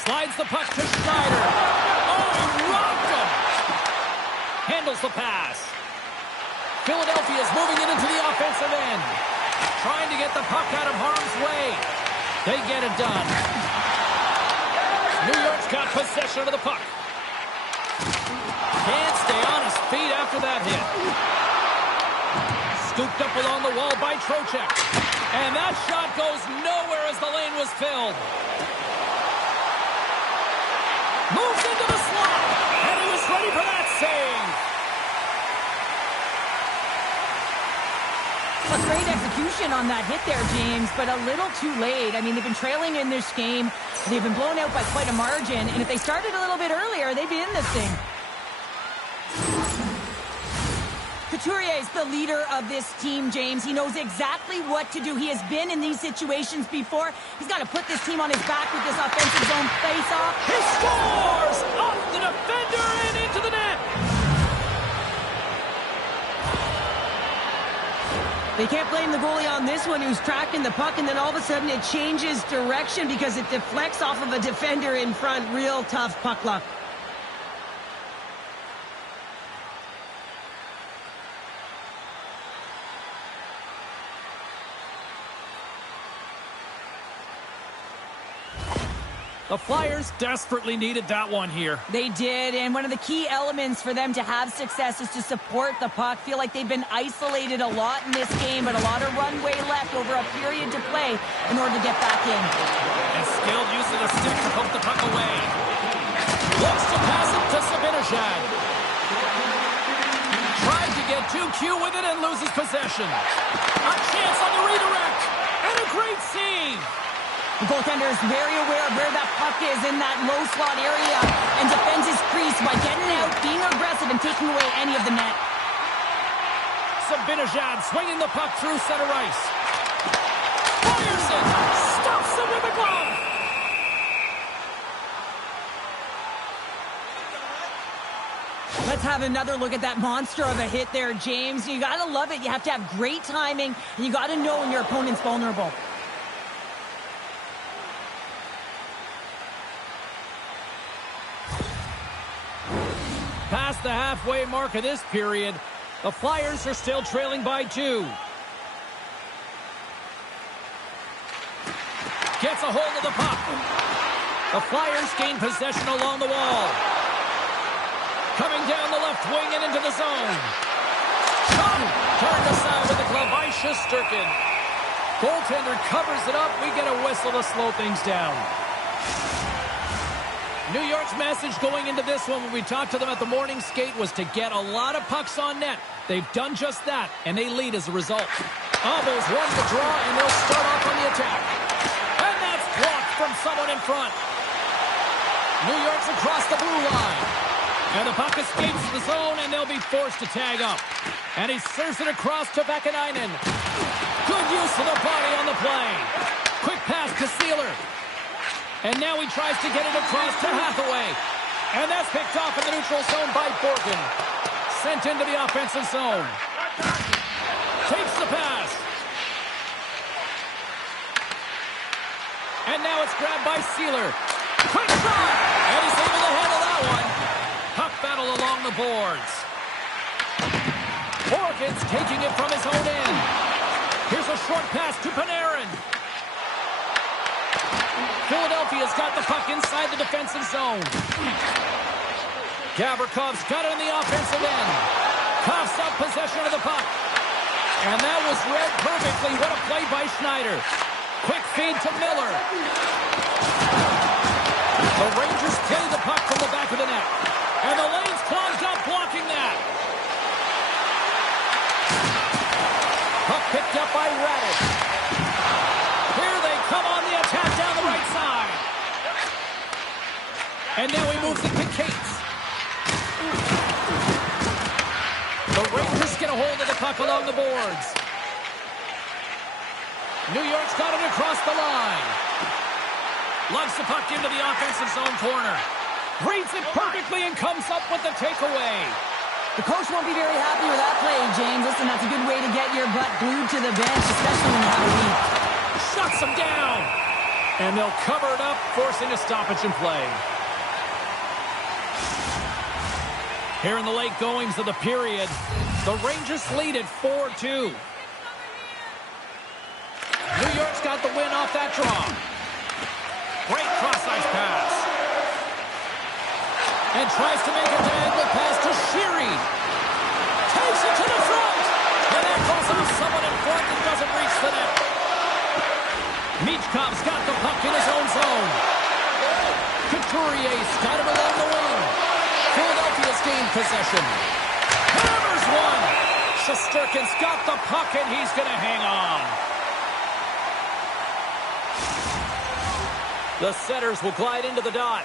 Slides the puck to Schneider. Oh, he rocked him. Handles the pass. Philadelphia's moving it into the offensive end. Trying to get the puck out of harm's way. They get it done. New York's got possession of the puck. Can't stay on his feet after that hit. Scooped up along the wall by Trocheck. And that shot goes nowhere as the lane was filled. Moves into the slot. And he was ready for that save. A great execution on that hit there, James, but a little too late. I mean, they've been trailing in this game. They've been blown out by quite a margin. And if they started a little bit earlier, they'd be in this thing. Couturier is the leader of this team, James. He knows exactly what to do. He has been in these situations before. He's got to put this team on his back with this offensive zone face-off. He scores! Off the defender and into the net! They can't blame the goalie on this one, who's tracking the puck, and then all of a sudden it changes direction because it deflects off of a defender in front. Real tough puck luck. The Flyers desperately needed that one here. They did, and one of the key elements for them to have success is to support the puck. Feel like they've been isolated a lot in this game, but a lot of runway left over a period to play in order to get back in. And skilled use of the stick to poke the puck away. Looks to pass it to Sabinishad. Tried to get too cute with it and loses possession. A chance on the redirect, and a great save. The goaltender is very aware of where that puck is in that low slot area and defends his crease by getting out, being aggressive, and taking away any of the net. Sabinishad swinging the puck through center ice. Fires it! Stops him with a glove! Let's have another look at that monster of a hit there, James. You gotta love it. You have to have great timing, and you gotta know when your opponent's vulnerable. Past the halfway mark of this period, the Flyers are still trailing by 2. Gets a hold of the puck. The Flyers gain possession along the wall. Coming down the left wing and into the zone. Shot! Turned aside with the glove by Shesterkin. Goaltender covers it up. We get a whistle to slow things down. New York's message going into this one when we talked to them at the morning skate was to get a lot of pucks on net. They've done just that, and they lead as a result. Abels won the draw, and they'll start off on the attack. And that's blocked from someone in front. New York's across the blue line. And the puck escapes the zone, and they'll be forced to tag up. And he serves it across to Vakanainen. Good use of the body on the play. Quick pass to Sealer. And now he tries to get it across to Hathaway. And that's picked off in the neutral zone by Borgen. Sent into the offensive zone. Takes the pass. And now it's grabbed by Sealer. Quick shot! And he's able to handle that one. Puck battle along the boards. Borgen's taking it from his own end. Here's a short pass to Panarin. Philadelphia's got the puck inside the defensive zone. Gavrikoff's got it in the offensive end. Coughs up possession of the puck. And that was read perfectly. What a play by Schneider. Quick feed to Miller. The Rangers play the puck from the back of the net. And the lane's clogged up blocking that. Puck picked up by Raddish. Here they come on the attack down the right side. And now he moves it to Cates. The Rangers get a hold of the puck along the boards. New York's got it across the line. Lugs the puck into the offensive zone corner. Reads it perfectly and comes up with the takeaway. The coach won't be very happy with that play, James. Listen, that's a good way to get your butt glued to the bench, especially when you have a lead. Shuts them down. And they'll cover it up, forcing a stoppage in play. Here in the late goings of the period, the Rangers lead at 4-2. New York's got the win off that draw. Great cross-ice pass. And tries to make a diagonal pass to Sheary. Takes it to the front. And that goes off someone in front and doesn't reach the net. Michkov's got the puck in his own zone. Couturier's got it along the wing. Philadelphia's gained possession. Hammers one. Shesterkin's got the puck and he's going to hang on. The setters will glide into the dot.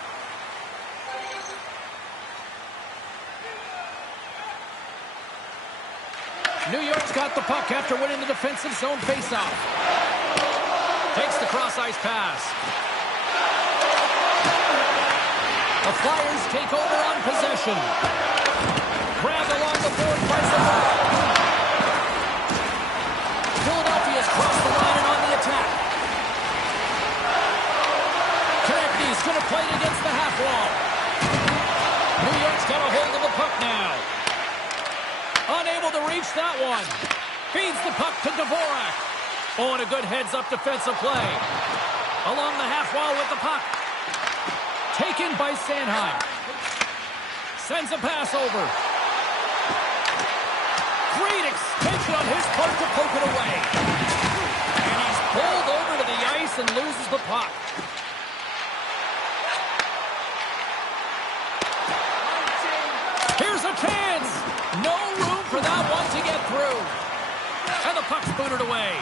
New York's got the puck after winning the defensive zone faceoff. Takes the cross-ice pass. The Flyers take over on possession. Grabbed along the board by Zavala. Philadelphia's crossed the line and on the attack. Konechny's going to play it against the half wall. New York's got a hold of the puck now. Unable to reach that one. Feeds the puck to Dvorak. Oh, and a good heads-up defensive play. Along the half wall with the puck. Taken by Sanheim. Sends a pass over. Great extension on his part to poke it away. And he's pulled over to the ice and loses the puck. Here's a chance. No room for that one to get through. And the puck's booted away.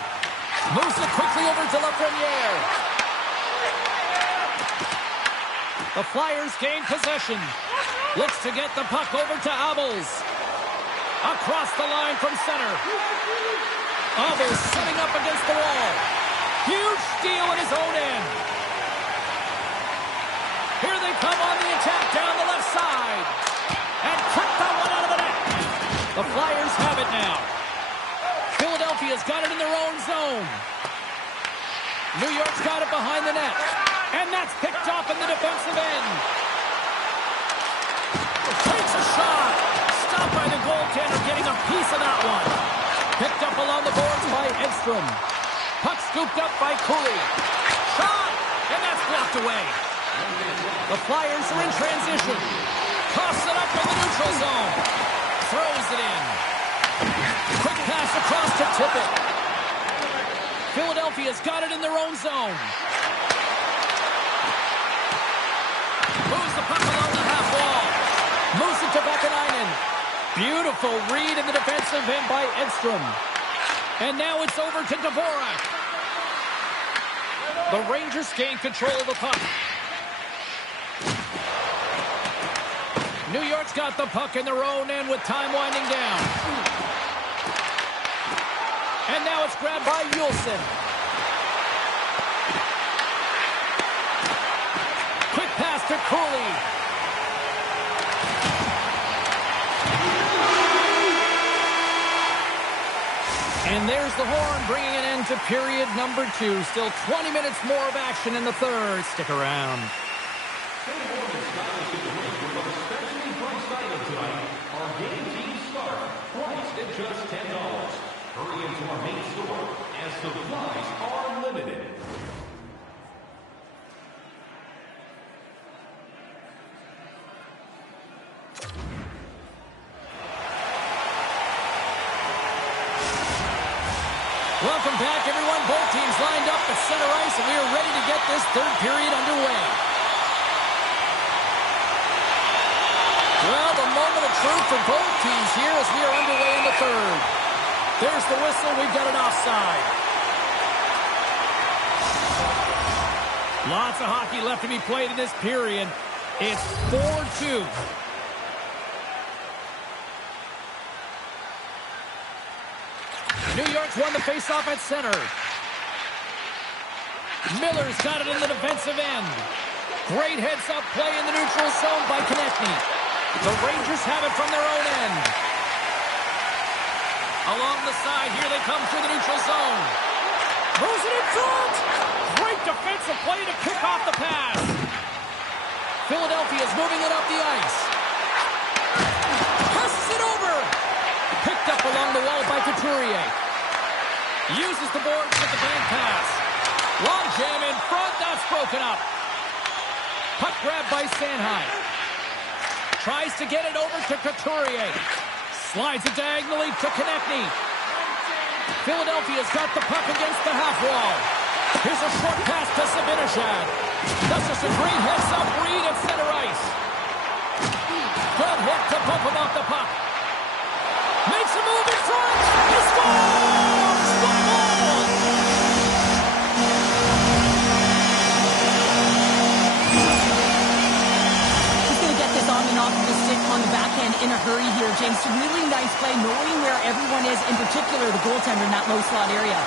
Moves it quickly over to Lafreniere. The Flyers gain possession. Looks to get the puck over to Abels. Across the line from center. Abels sitting up against the wall. Huge steal at his own end. Here they come on the attack down the left side. And cut that one out of the net. The Flyers have it now. Philadelphia's got it in their own zone. New York's got it behind the net. And that's picked off in the defensive end. Takes a shot. Stopped by the goaltender, getting a piece of that one. Picked up along the boards by Edstrom. Puck scooped up by Cooley. Shot! And that's blocked away. The Flyers are in transition. Coughs it up in the neutral zone. Throws it in. Quick pass across to Tippett. Philadelphia's got it in their own zone. Moves the puck along the half wall. Moves it to Vakanainen. Beautiful read in the defensive end by Edstrom. And now it's over to Dvorak. The Rangers gain control of the puck. New York's got the puck in their own end with time winding down. And now it's grabbed by Juulsen. Quick pass to Cooley. And there's the horn, bringing an end to period number 2. Still 20 minutes more of action in the third. Stick around. Our game team start, priced at just $10. Hurry into our main store as supplies are limited. Welcome back, everyone. Both teams lined up at center ice, and we are ready to get this third period underway. Well, the moment of truth for both teams here as we are underway in the third. There's the whistle. We've got an offside. Lots of hockey left to be played in this period. It's 4-2. New York's won the faceoff at center. Miller's got it in the defensive end. Great heads-up play in the neutral zone by Konechny. The Rangers have it from their own end. Along the side, here they come through the neutral zone. Moves it in front. Great defensive play to kick off the pass. Philadelphia's moving it up the ice. Passes it over. Picked up along the wall by Couturier. Uses the boards with the bank pass. Long jam in front. That's broken up. Puck grab by Sanheim. Tries to get it over to Couturier. Slides it diagonally to Konechny. Philadelphia's got the puck against the half wall. Here's a short pass to Zibanejad. That's just a great heads-up read at center ice. Good hit to bump him off the puck. Makes a move in front. He scores! What a goal! He's going to get this on and off of the stick on the backhand in a hurry here, James. Really nice play, knowing where everyone is, in particular the goaltender in that low slot area.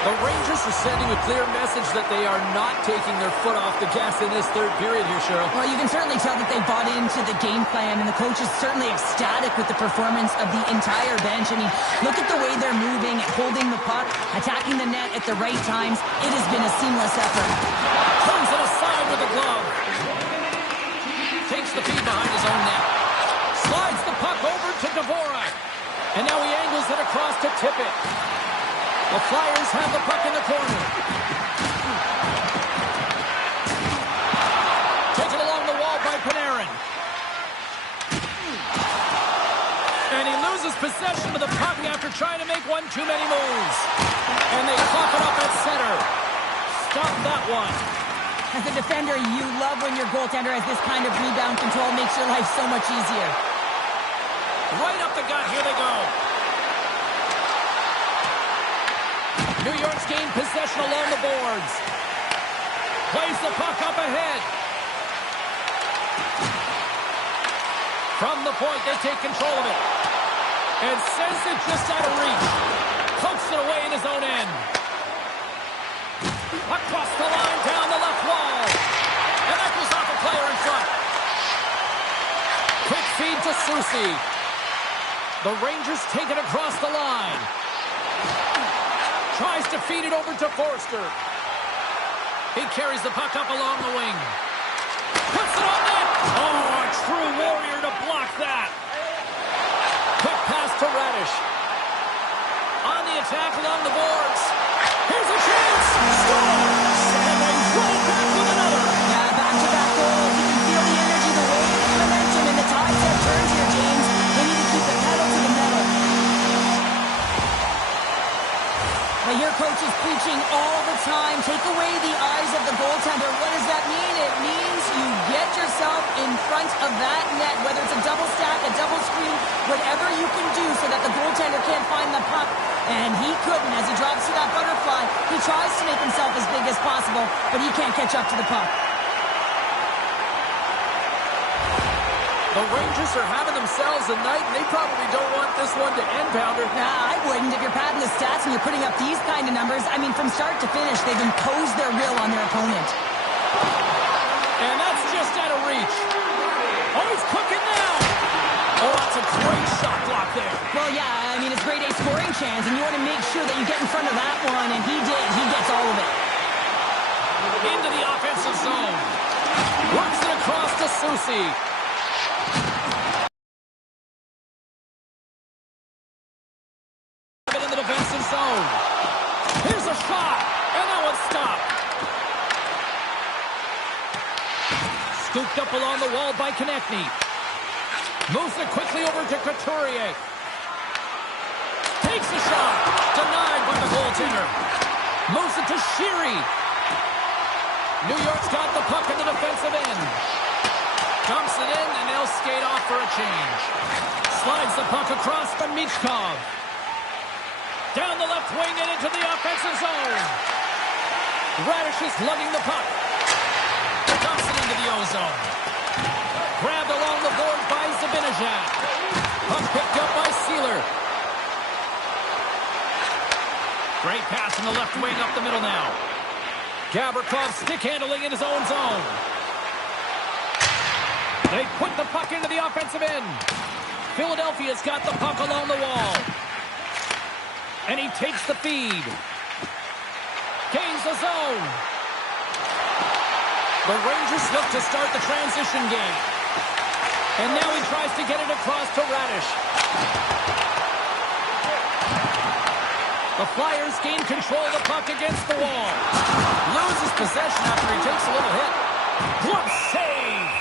The Rangers are sending a clear message that they are not taking their foot off the gas in this third period here, Cheryl. Well, you can certainly tell that they bought into the game plan, and the coach is certainly ecstatic with the performance of the entire bench. I mean, look at the way they're moving, holding the puck, attacking the net at the right times. It has been a seamless effort. Turns it aside with a glove. Takes the feed behind his own net. Slides the puck over to Dvorak. And now he angles it across to Tippett. The Flyers have the puck in the corner. Taken along the wall by Panarin. And he loses possession of the puck after trying to make one too many moves. And they cough it up at center. Stop that one. As a defender, you love when your goaltender has this kind of rebound control. Makes your life so much easier. Right up the gut. Here they go. New York's gained possession along the boards. Plays the puck up ahead. From the point, they take control of it. And sends it just out of reach. Pokes it away in his own end. Across the line, down the left wall. And that goes off a player in front. Quick feed to Soucy. The Rangers take it across the line. Tries to feed it over to Forster. He carries the puck up along the wing. Puts it on net. Oh, a true warrior to blocked that. Quick pass to Radish. On the attack along the boards. Here's a chance. Scores! And they roll back with another. Yeah, back-to-back goals. You can feel the energy, the wave, the momentum, and the tide set turns here, James. They need to keep the pedal to the metal. I hear coaches preaching all the time, take away the eyes of the goaltender. What does that mean? It means you get yourself in front of that net, whether it's a double stack, a double screen, whatever you can do so that the goaltender can't find the puck. And he couldn't. As he drops to that butterfly, he tries to make himself as big as possible, but he can't catch up to the puck. The Rangers are having themselves a night, and they probably don't want this one to end, Pounder. Nah, I wouldn't. If you're padding the stats and you're putting up these kind of numbers, I mean, from start to finish, they've imposed their will on their opponent. And that's just out of reach. Oh, he's cooking now. Oh, that's a great shot block there. Well, yeah, I mean, it's grade A scoring chance, and you want to make sure that you get in front of that one, and he did. He gets all of it. Into the offensive zone. Works it across to Susie. In the defensive zone. Here's a shot, and that one's stopped. Scooped up along the wall by Konechny. Moves it quickly over to Couturier. Takes a shot. Denied by the goaltender. Moves it to Sheary. New York's got the puck in the defensive end. Dumps it in, and they'll skate off for a change. Slides the puck across to Michkov. Down the left wing and into the offensive zone. Radish is lugging the puck. Dumps it into the O-zone. Grabbed along the board by Zibanejad. Puck picked up by Sealer. Great pass in the left wing up the middle now. Gavrikov stick handling in his own zone. They put the puck into the offensive end. Philadelphia's got the puck along the wall. And he takes the feed. Gains the zone. The Rangers look to start the transition game. And now he tries to get it across to Radish. The Flyers gain control of the puck against the wall. Loses possession after he takes a little hit. What save!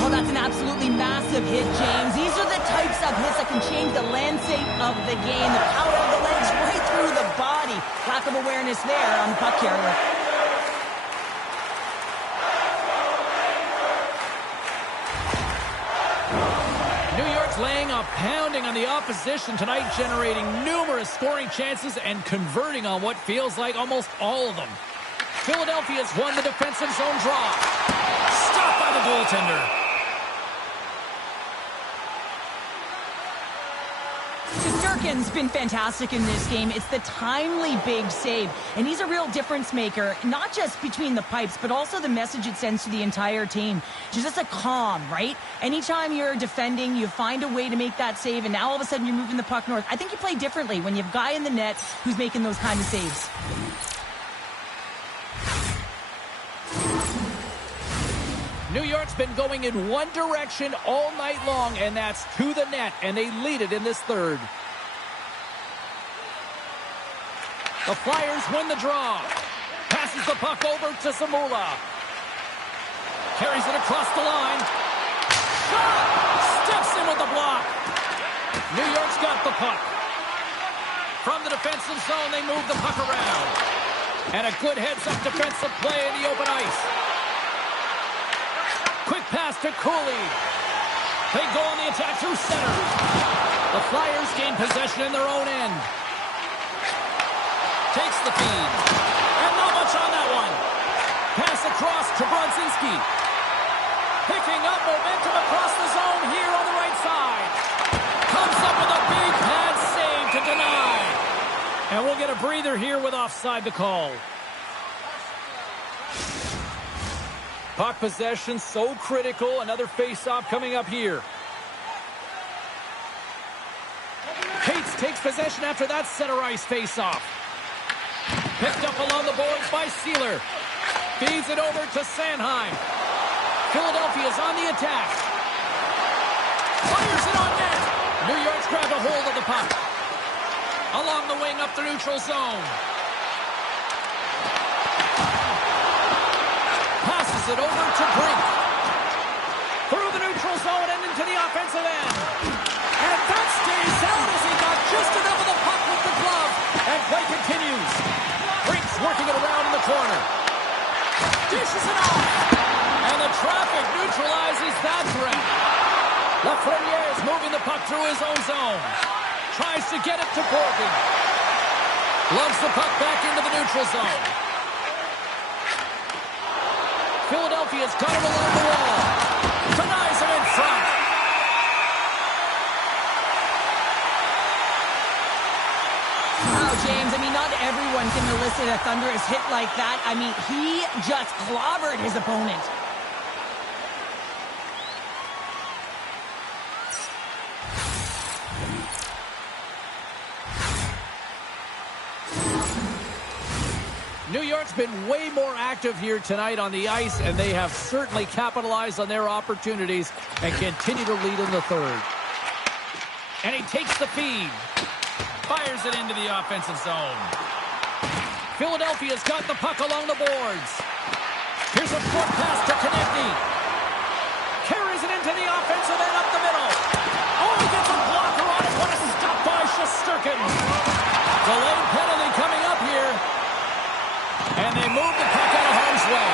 Well, that's an absolutely massive hit, James. These are the types of hits that can change the landscape of the game. The power of the legs right through the body. Lack of awareness there on the puck carrier. New York's laying a pounding on the opposition tonight, generating numerous scoring chances and converting on what feels like almost all of them. Philadelphia's won the defensive zone draw. Stopped by the goaltender. Shesterkin's been fantastic in this game. It's the timely big save, and he's a real difference maker, not just between the pipes, but also the message it sends to the entire team. Just a calm, right? Anytime you're defending, you find a way to make that save, and now all of a sudden you're moving the puck north. I think you play differently when you have a guy in the net who's making those kind of saves. New York's been going in one direction all night long, and that's to the net, and they lead it in this third. The Flyers win the draw. Passes the puck over to Zamula. Carries it across the line. Shot! Steps in with the block. New York's got the puck. From the defensive zone, they move the puck around. And a good heads-up defensive play in the open ice. Quick pass to Cooley. They go on the attack through center. The Flyers gain possession in their own end. Takes the feed. And not much on that one. Pass across to Brodzinski. Picking up momentum across the zone here on the right side. Comes up with a big pad save to deny. And we'll get a breather here with offside to call. Puck possession so critical. Another face-off coming up here. Cates takes possession after that center ice face-off. Picked up along the boards by Sealer. Feeds it over to Sanheim. Philadelphia's on the attack. Fires it on net. New York's grabbed a hold of the puck. Along the wing up the neutral zone. Passes it over to Brink. Through the neutral zone and into the offensive end. And that stays out as he got just enough of the puck with the glove. And play continues. Brink's working it around in the corner. Dishes it off. And the traffic neutralizes that threat. Lafreniere is moving the puck through his own zone. Tries to get it to Borgen. Loves the puck back into the neutral zone. Philadelphia's got it along the wall. Denies it in front. Wow, James, I mean, not everyone can elicit a thunderous hit like that. I mean, he just clobbered his opponent. New York's been way more active here tonight on the ice, and they have certainly capitalized on their opportunities and continue to lead in the third. And he takes the feed. Fires it into the offensive zone. Philadelphia's got the puck along the boards. Here's a foot pass to Konechny. Carries it into the offensive end up the middle. Oh, he gets a blocker on it. What a stop by Shesterkin. Delayed penalty coming up here. And they move the puck out of harm's way.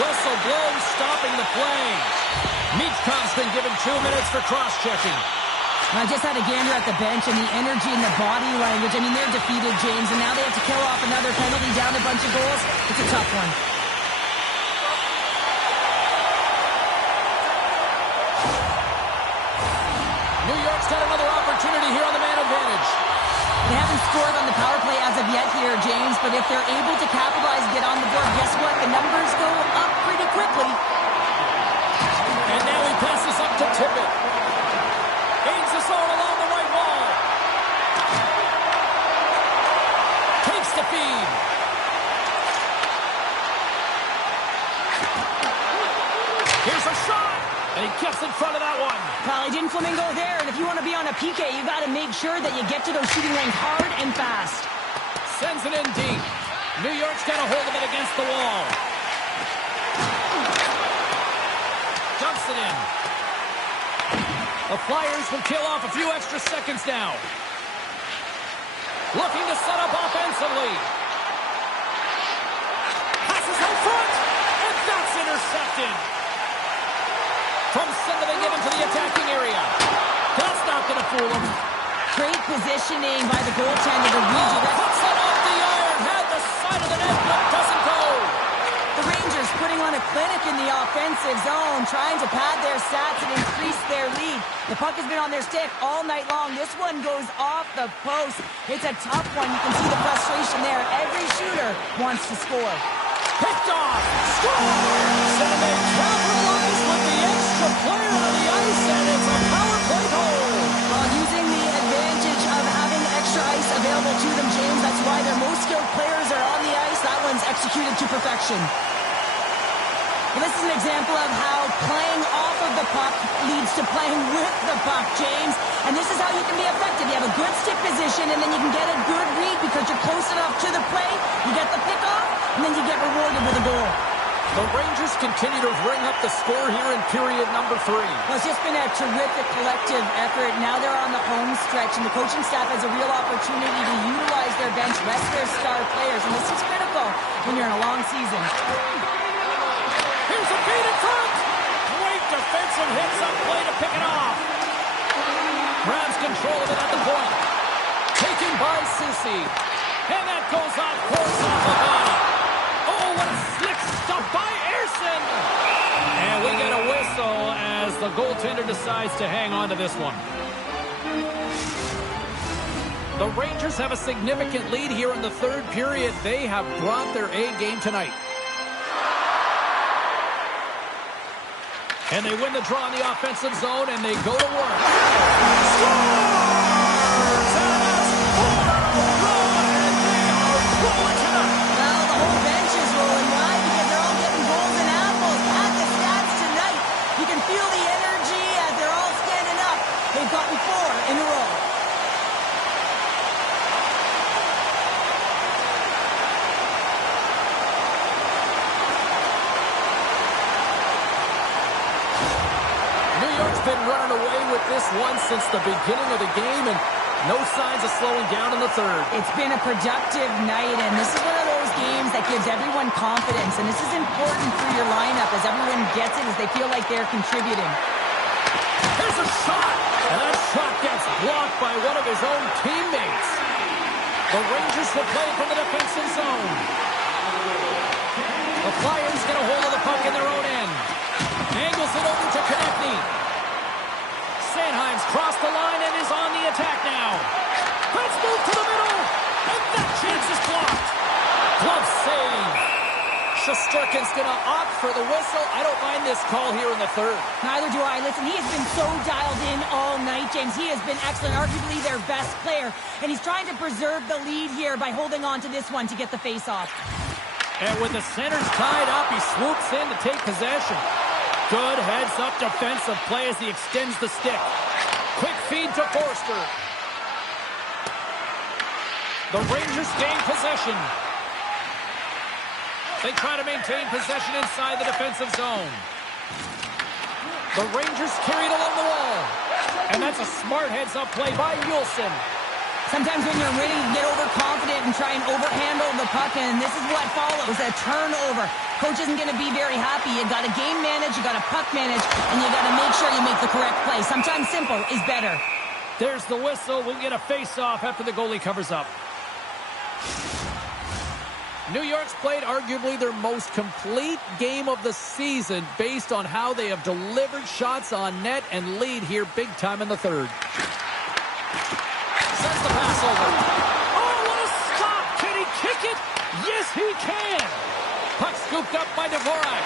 Whistle blows, stopping the play. Michkov's been given 2 minutes for cross-checking. I just had a gander at the bench, and the energy and the body language. I mean, they're defeated, James, and now they have to kill off another penalty, down a bunch of goals. It's a tough one. New York's got another opportunity here on the man advantage. They haven't scored on the power play as of yet here, James, but if they're able to capitalize, get on the board, guess what? The numbers go up pretty quickly. And now he passes up to Tippett. Gains the zone along the right wall. Takes the feed. Here's a shot. And he gets in front of that one. Well, he didn't flamingo there, and if you want to be on a PK, you got to make sure that you get to those shooting lanes hard and fast. Sends it in deep. New York's got a hold of it against the wall. Dumps it in. The Flyers will kill off a few extra seconds now. Looking to set up offensively. Passes out front, and that's intercepted. From center, they get into the attacking area. That's not going to fool them. Great positioning by the goaltender to redirect. Puts it off the iron. Had the side of the net, but doesn't go. The Rangers putting on a clinic in the offensive zone, trying to pad their stats and increase their lead. The puck has been on their stick all night long. This one goes off the post. It's a tough one. You can see the frustration there. Every shooter wants to score. Picked off. Scores! And they capitalize with the extra player on the ice, and it's a power play goal. Well, using the advantage of having extra ice available to them, James, that's why their most skilled players are on the ice. That one's executed to perfection. Well, this is an example of how playing off of the puck leads to playing with the puck, James. And this is how you can be effective. You have a good stick position, and then you can get a good read because you're close enough to the play. You get the pick off, and then you get rewarded with a goal. The Rangers continue to ring up the score here in period number 3. Well, it's just been a terrific collective effort. Now they're on the home stretch, and the coaching staff has a real opportunity to utilize their bench, rest their star players, and this is critical when you're in a long season. Here's a feed in front. Great defensive hits up play to pick it off. Grabs control of it at the point. Taken by Soucy. And that goes off course off the body. Oh, what a slick stop by Ersson. And we get a whistle as the goaltender decides to hang on to this one. The Rangers have a significant lead here in the third period. They have brought their A game tonight. And they win the draw in the offensive zone, and they go to work. Scores! And that's 4-0 run, and they are rolling tonight. Well, the whole bench is rolling. Why? York's been running away with this one since the beginning of the game, and no signs of slowing down in the third. It's been a productive night, and this is one of those games that gives everyone confidence, and this is important for your lineup as everyone gets it, as they feel like they're contributing. Here's a shot, and that shot gets blocked by one of his own teammates. The Rangers will play from the defensive zone. The Flyers get a hold of the puck in their own end. Angles it over to Konechny. Sanheim's crossed the line and is on the attack now. Let's move to the middle, and that chance is blocked. Glove save. Shesterkin's going to opt for the whistle. I don't mind this call here in the third. Neither do I. Listen, he has been so dialed in all night, James. He has been excellent, arguably their best player, and he's trying to preserve the lead here by holding on to this one to get the face-off. And with the centers tied up, he swoops in to take possession. Good heads-up defensive play as he extends the stick. Quick feed to Forster. The Rangers gain possession. They try to maintain possession inside the defensive zone. The Rangers carry it along the wall. And that's a smart heads-up play by Juulsen. Sometimes when you're ready to get overconfident and try and overhandle the puck, and this is what follows, a turnover. Coach isn't going to be very happy. You got to game manage, you got to puck manage, and you got to make sure you make the correct play. Sometimes simple is better. There's the whistle. We'll get a face-off after the goalie covers up. New York's played arguably their most complete game of the season based on how they have delivered shots on net and lead here big time in the third. Sends the pass over. Oh, what a stop! Can he kick it? Yes, he can! Puck scooped up by Dvorak.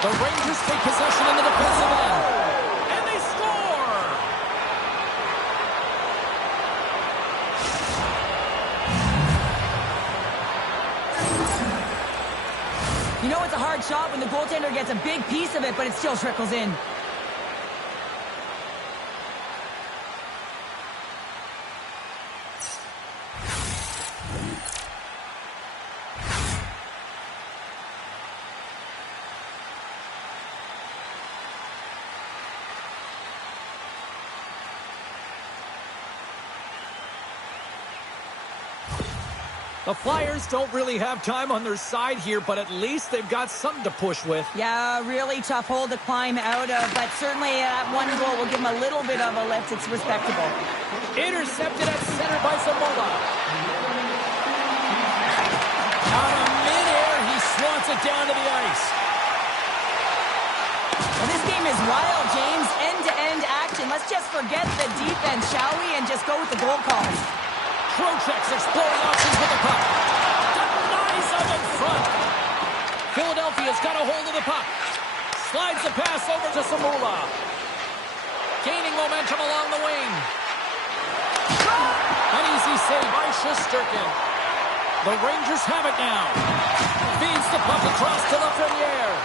The Rangers take possession in the defensive end. And they score! You know it's a hard shot when the goaltender gets a big piece of it, but it still trickles in. The Flyers don't really have time on their side here, but at least they've got something to push with. Yeah, really tough hole to climb out of, but certainly that one goal will give them a little bit of a lift. It's respectable. Intercepted at center by Zamola. Out of midair, he swats it down to the ice. Well, this game is wild, James. End-to-end action. Let's just forget the defense, shall we, and just go with the goal calls. Trocheck's exploring options with the puck. Denies him in front. Philadelphia's got a hold of the puck. Slides the pass over to Samula. Gaining momentum along the wing. An easy save by Shesterkin. The Rangers have it now. Feeds the puck across to Lafreniere.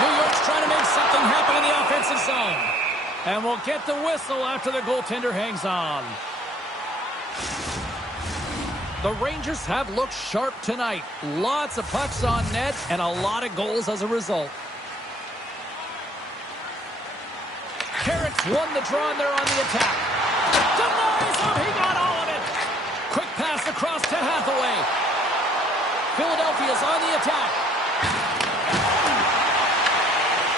New York's trying to make something happen in the offensive zone. And we'll get the whistle after the goaltender hangs on. The Rangers have looked sharp tonight. Lots of pucks on net and a lot of goals as a result. Carrick's won the draw and they're on the attack. Denies him. He got all of it. Quick pass across to Hathaway. Philadelphia's on the attack.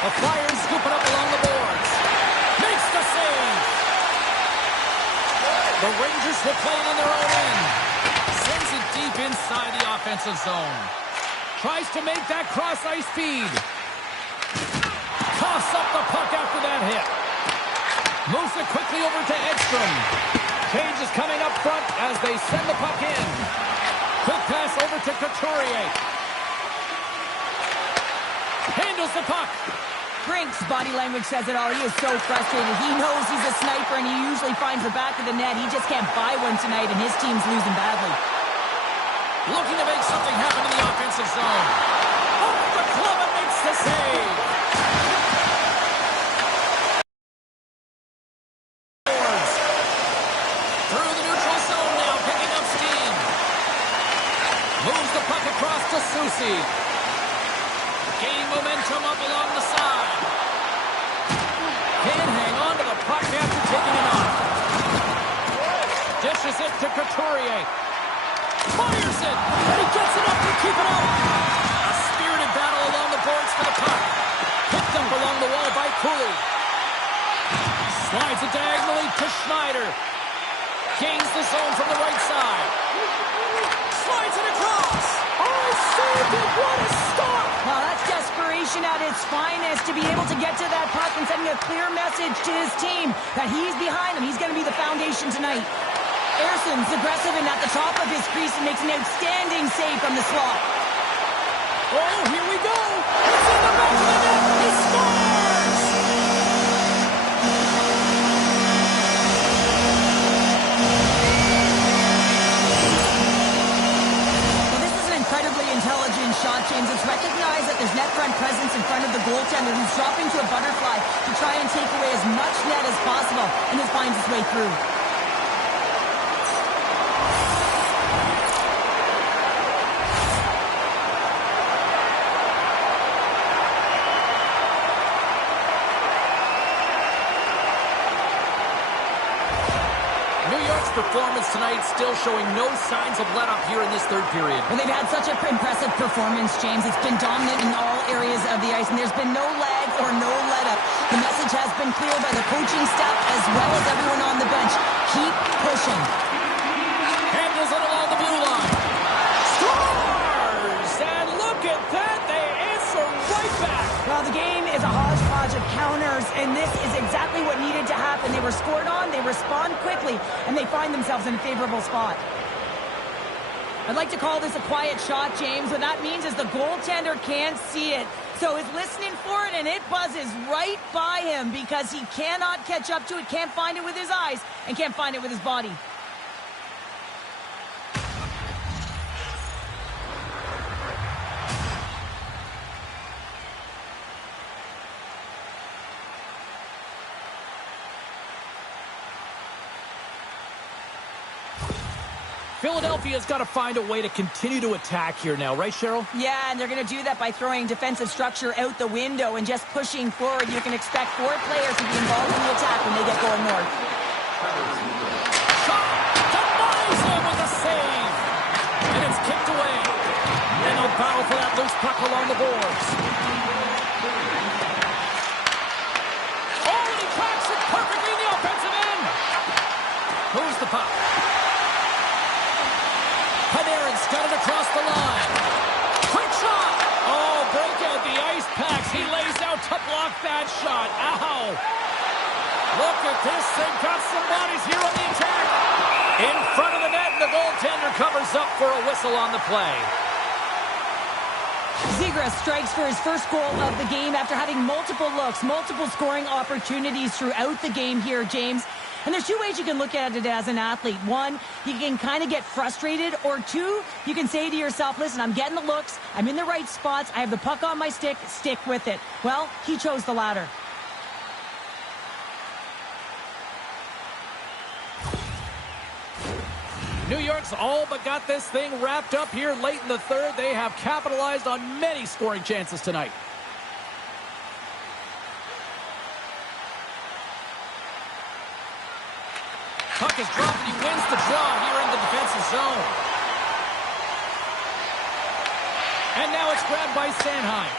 The Flyers scooping up along the boards. Makes the save. The Rangers will play it in their own end. Sends it deep inside the offensive zone. Tries to make that cross-ice feed. Coughs up the puck after that hit. Moves it quickly over to Edstrom. Cage is coming up front as they send the puck in. Quick pass over to Couturier. Handles the puck. Brink's body language says it all. He is so frustrated. He knows he's a sniper, and he usually finds the back of the net. He just can't buy one tonight, and his team's losing badly. Looking to make something happen in the offensive zone. Off the glove and makes the save. Through the neutral zone now, picking up steam. Moves the puck across to Soucy. Gaining momentum up along the side. Can't hang on to the puck after taking it off. Dishes it to Couturier. Fires it, and he gets it up to keep it up. A spirited battle along the boards for the puck. Picked up along the wall by Cooley. Slides it diagonally to Schneider. Gains the zone from the right side. Slides it across. Oh, saved it. What a stop. Well, that's desperation at its finest to be able to get to that puck and sending a clear message to his team that he's behind them. He's going to be the foundation tonight. Erson's aggressive and at the top of his crease and makes an outstanding save from the slot. Oh, here we go. It's in the back of the net. He scores! Well, this is an incredibly intelligent shot, James. It's recognized that there's net front presence in front of the goaltender who's dropping to a butterfly to try and take away as much net as possible, and it finds its way through. Performance tonight still showing no signs of let-up here in this third period. Well, they've had such an impressive performance, James. It's been dominant in all areas of the ice, and there's been no lag or no let-up. The message has been clear by the coaching staff as well as everyone on the bench. Keep pushing. Handles it along the blue line. Scores! And look at that. They answer right back. Well, the game is a hodgepodge of counters, and this is exactly what needed to happen. They were scored on, they respond quickly, and they find themselves in a favorable spot. I'd like to call this a quiet shot, James. What that means is the goaltender can't see it. So he's listening for it, and it buzzes right by him because he cannot catch up to it, can't find it with his eyes, and can't find it with his body. Philadelphia's got to find a way to continue to attack here now, right, Cheryl? Yeah, and they're going to do that by throwing defensive structure out the window and just pushing forward. You can expect 4 players to be involved in the attack when they get going north. Shot! Denies him with a save! And it's kicked away. And they'll battle for that loose puck along the boards. Oh, and he cracks it perfectly in the offensive end! Moves the puck. Panarin's got it across the line. Quick shot! Oh, break out the ice packs. He lays out to block that shot. Ow! Look at this. They've got some bodies here on the attack. In front of the net, and the goaltender covers up for a whistle on the play. Zegras strikes for his first goal of the game after having multiple looks, multiple scoring opportunities throughout the game here, James. And there's 2 ways you can look at it as an athlete. 1, you can kind of get frustrated. Or 2, you can say to yourself, listen, I'm getting the looks. I'm in the right spots. I have the puck on my stick. Stick with it. Well, he chose the latter. New York's all but got this thing wrapped up here late in the third. They have capitalized on many scoring chances tonight. Puck is dropped and he wins the draw here in the defensive zone. And now it's grabbed by Sanheim.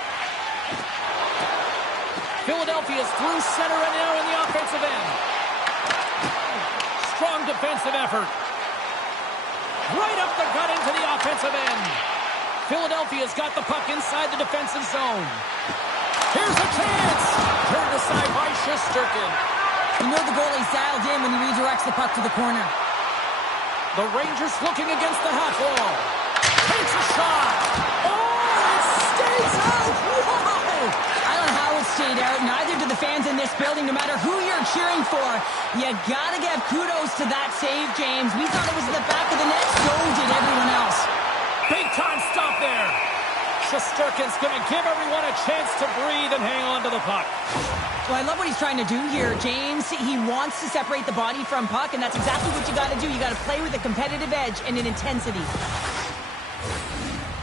Philadelphia's through center and now in the offensive end. Strong defensive effort. Right up the gut into the offensive end. Philadelphia's got the puck inside the defensive zone. Here's a chance. Turned aside by Shesterkin. You know the goalie's dialed in when he redirects the puck to the corner. The Rangers looking against the half wall. Takes a shot. Oh, it stays out. Whoa! I don't know how it stayed out. Neither do the fans in this building, no matter who you're cheering for. You gotta give kudos to that save, James. We thought it was in the back of the net. So did everyone else. Big time stop there. Shesterkin's going to give everyone a chance to breathe and hang on to the puck. Well, I love what he's trying to do here, James. He wants to separate the body from puck, and that's exactly what you got to do. You got to play with a competitive edge and an intensity.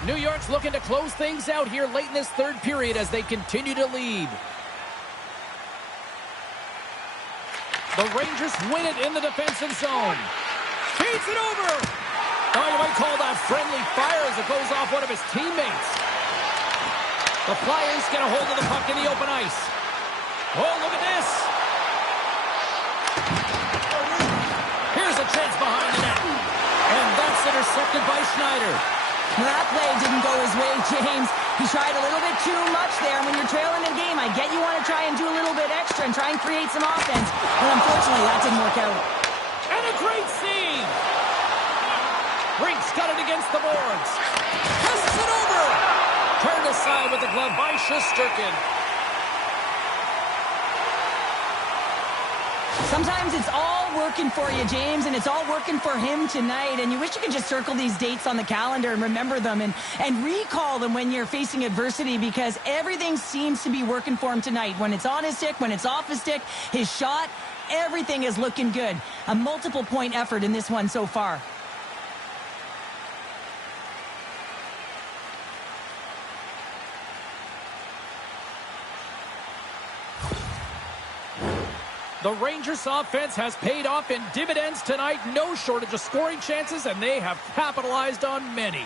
New York's looking to close things out here late in this third period as they continue to lead. The Rangers win it in the defensive zone. Feeds it over. Oh, you might call that friendly fire as it goes off one of his teammates. The Flyers get a hold of the puck in the open ice. Oh, look at this. Here's a chance behind the net. And that's intercepted by Schneider. That play didn't go his way, James. He tried a little bit too much there. When you're trailing in game, I get you want to try and do a little bit extra and try and create some offense. But unfortunately, that didn't work out. And a great save. Rinks got it against the boards. Passes it over. Turned aside with the glove by Shesterkin. Sometimes it's all working for you, James, and it's all working for him tonight. And you wish you could just circle these dates on the calendar and remember them and recall them when you're facing adversity, because everything seems to be working for him tonight. When it's on his stick, when it's off his stick, his shot, everything is looking good. A multiple-point effort in this one so far. The Rangers offense has paid off in dividends tonight. No shortage of scoring chances, and they have capitalized on many.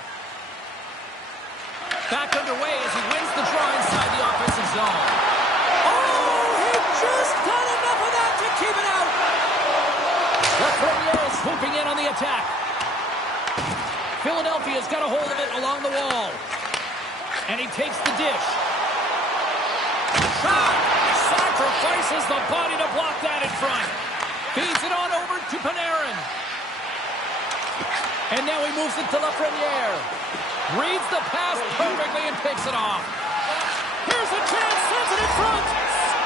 Back underway as he wins the draw inside the offensive zone. Oh, he just got enough of that to keep it out. Lafreniere is swooping in on the attack. Philadelphia's got a hold of it along the wall. And he takes the dish. Shot! Sacrifices the body to block that in front. Feeds it on over to Panarin. And now he moves it to Lafreniere. Reads the pass perfectly and picks it off. Here's a chance, sends it in front.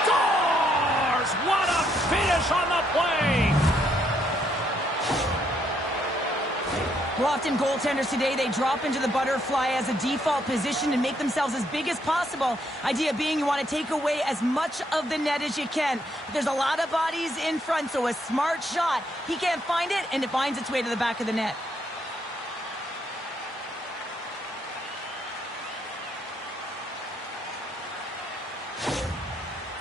Scores! What a finish on the play! Well, often goaltenders today, they drop into the butterfly as a default position and make themselves as big as possible. Idea being you want to take away as much of the net as you can. But there's a lot of bodies in front, so a smart shot. He can't find it, and it finds its way to the back of the net.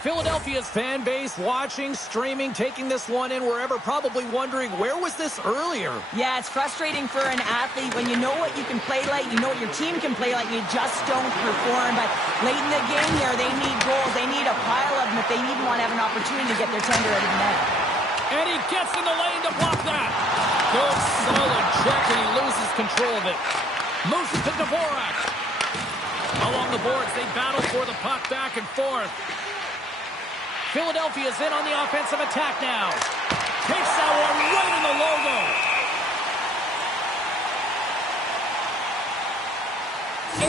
Philadelphia's fan base watching, streaming, taking this one in wherever, probably wondering, where was this earlier? Yeah, it's frustrating for an athlete when you know what you can play like, you know what your team can play like, you just don't perform. But late in the game here, they need goals. They need a pile of them if they even want to have an opportunity to get their tender out of the net. And he gets in the lane to block that. Good, solid check, and he loses control of it. Moves it to Dvorak. Along the boards, they battle for the puck back and forth. Philadelphia's in on the offensive attack now. Takes that one right in the logo.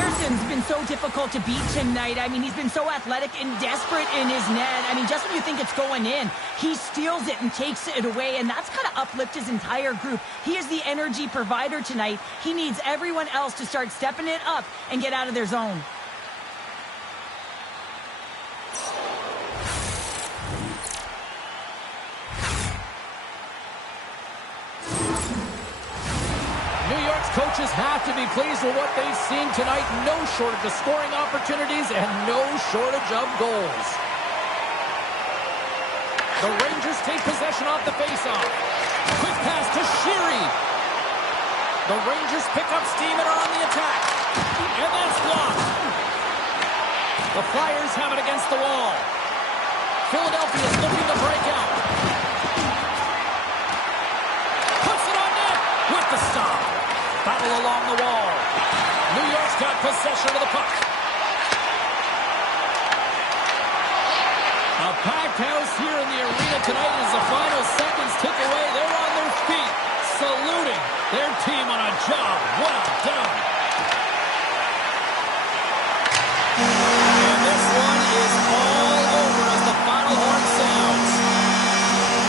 Ayrton's been so difficult to beat tonight. I mean, he's been so athletic and desperate in his net. I mean, just when you think it's going in, he steals it and takes it away, and that's got to uplift his entire group. He is the energy provider tonight. He needs everyone else to start stepping it up and get out of their zone. Coaches have to be pleased with what they've seen tonight. No shortage of scoring opportunities and no shortage of goals. The Rangers take possession off the faceoff. Quick pass to Sheary. The Rangers pick up steam and are on the attack. And that's blocked. The Flyers have it against the wall. Philadelphia is looking to break out. Puts it on net with the stop. Battle along the wall. New York's got possession of the puck. A packed house here in the arena tonight as the final seconds tick away. They're on their feet, saluting their team on a job well done. And this one is all over as the final horn sounds.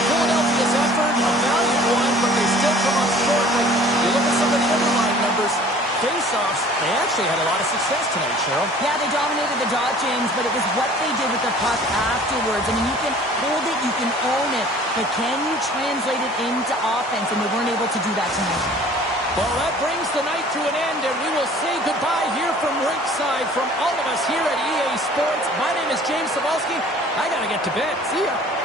Philadelphia's effort, a valiant one, but they still come up short. Like, you look at some of the underlying numbers, face-offs, they actually had a lot of success tonight, Cheryl. Yeah, they dominated the Dodgers, but it was what they did with the puck afterwards. I mean, you can hold it, you can own it, but can you translate it into offense? And they weren't able to do that tonight. Well, that brings the night to an end, and we will say goodbye here from ringside from all of us here at EA Sports. My name is James Cebulski. I got to get to bed. See ya.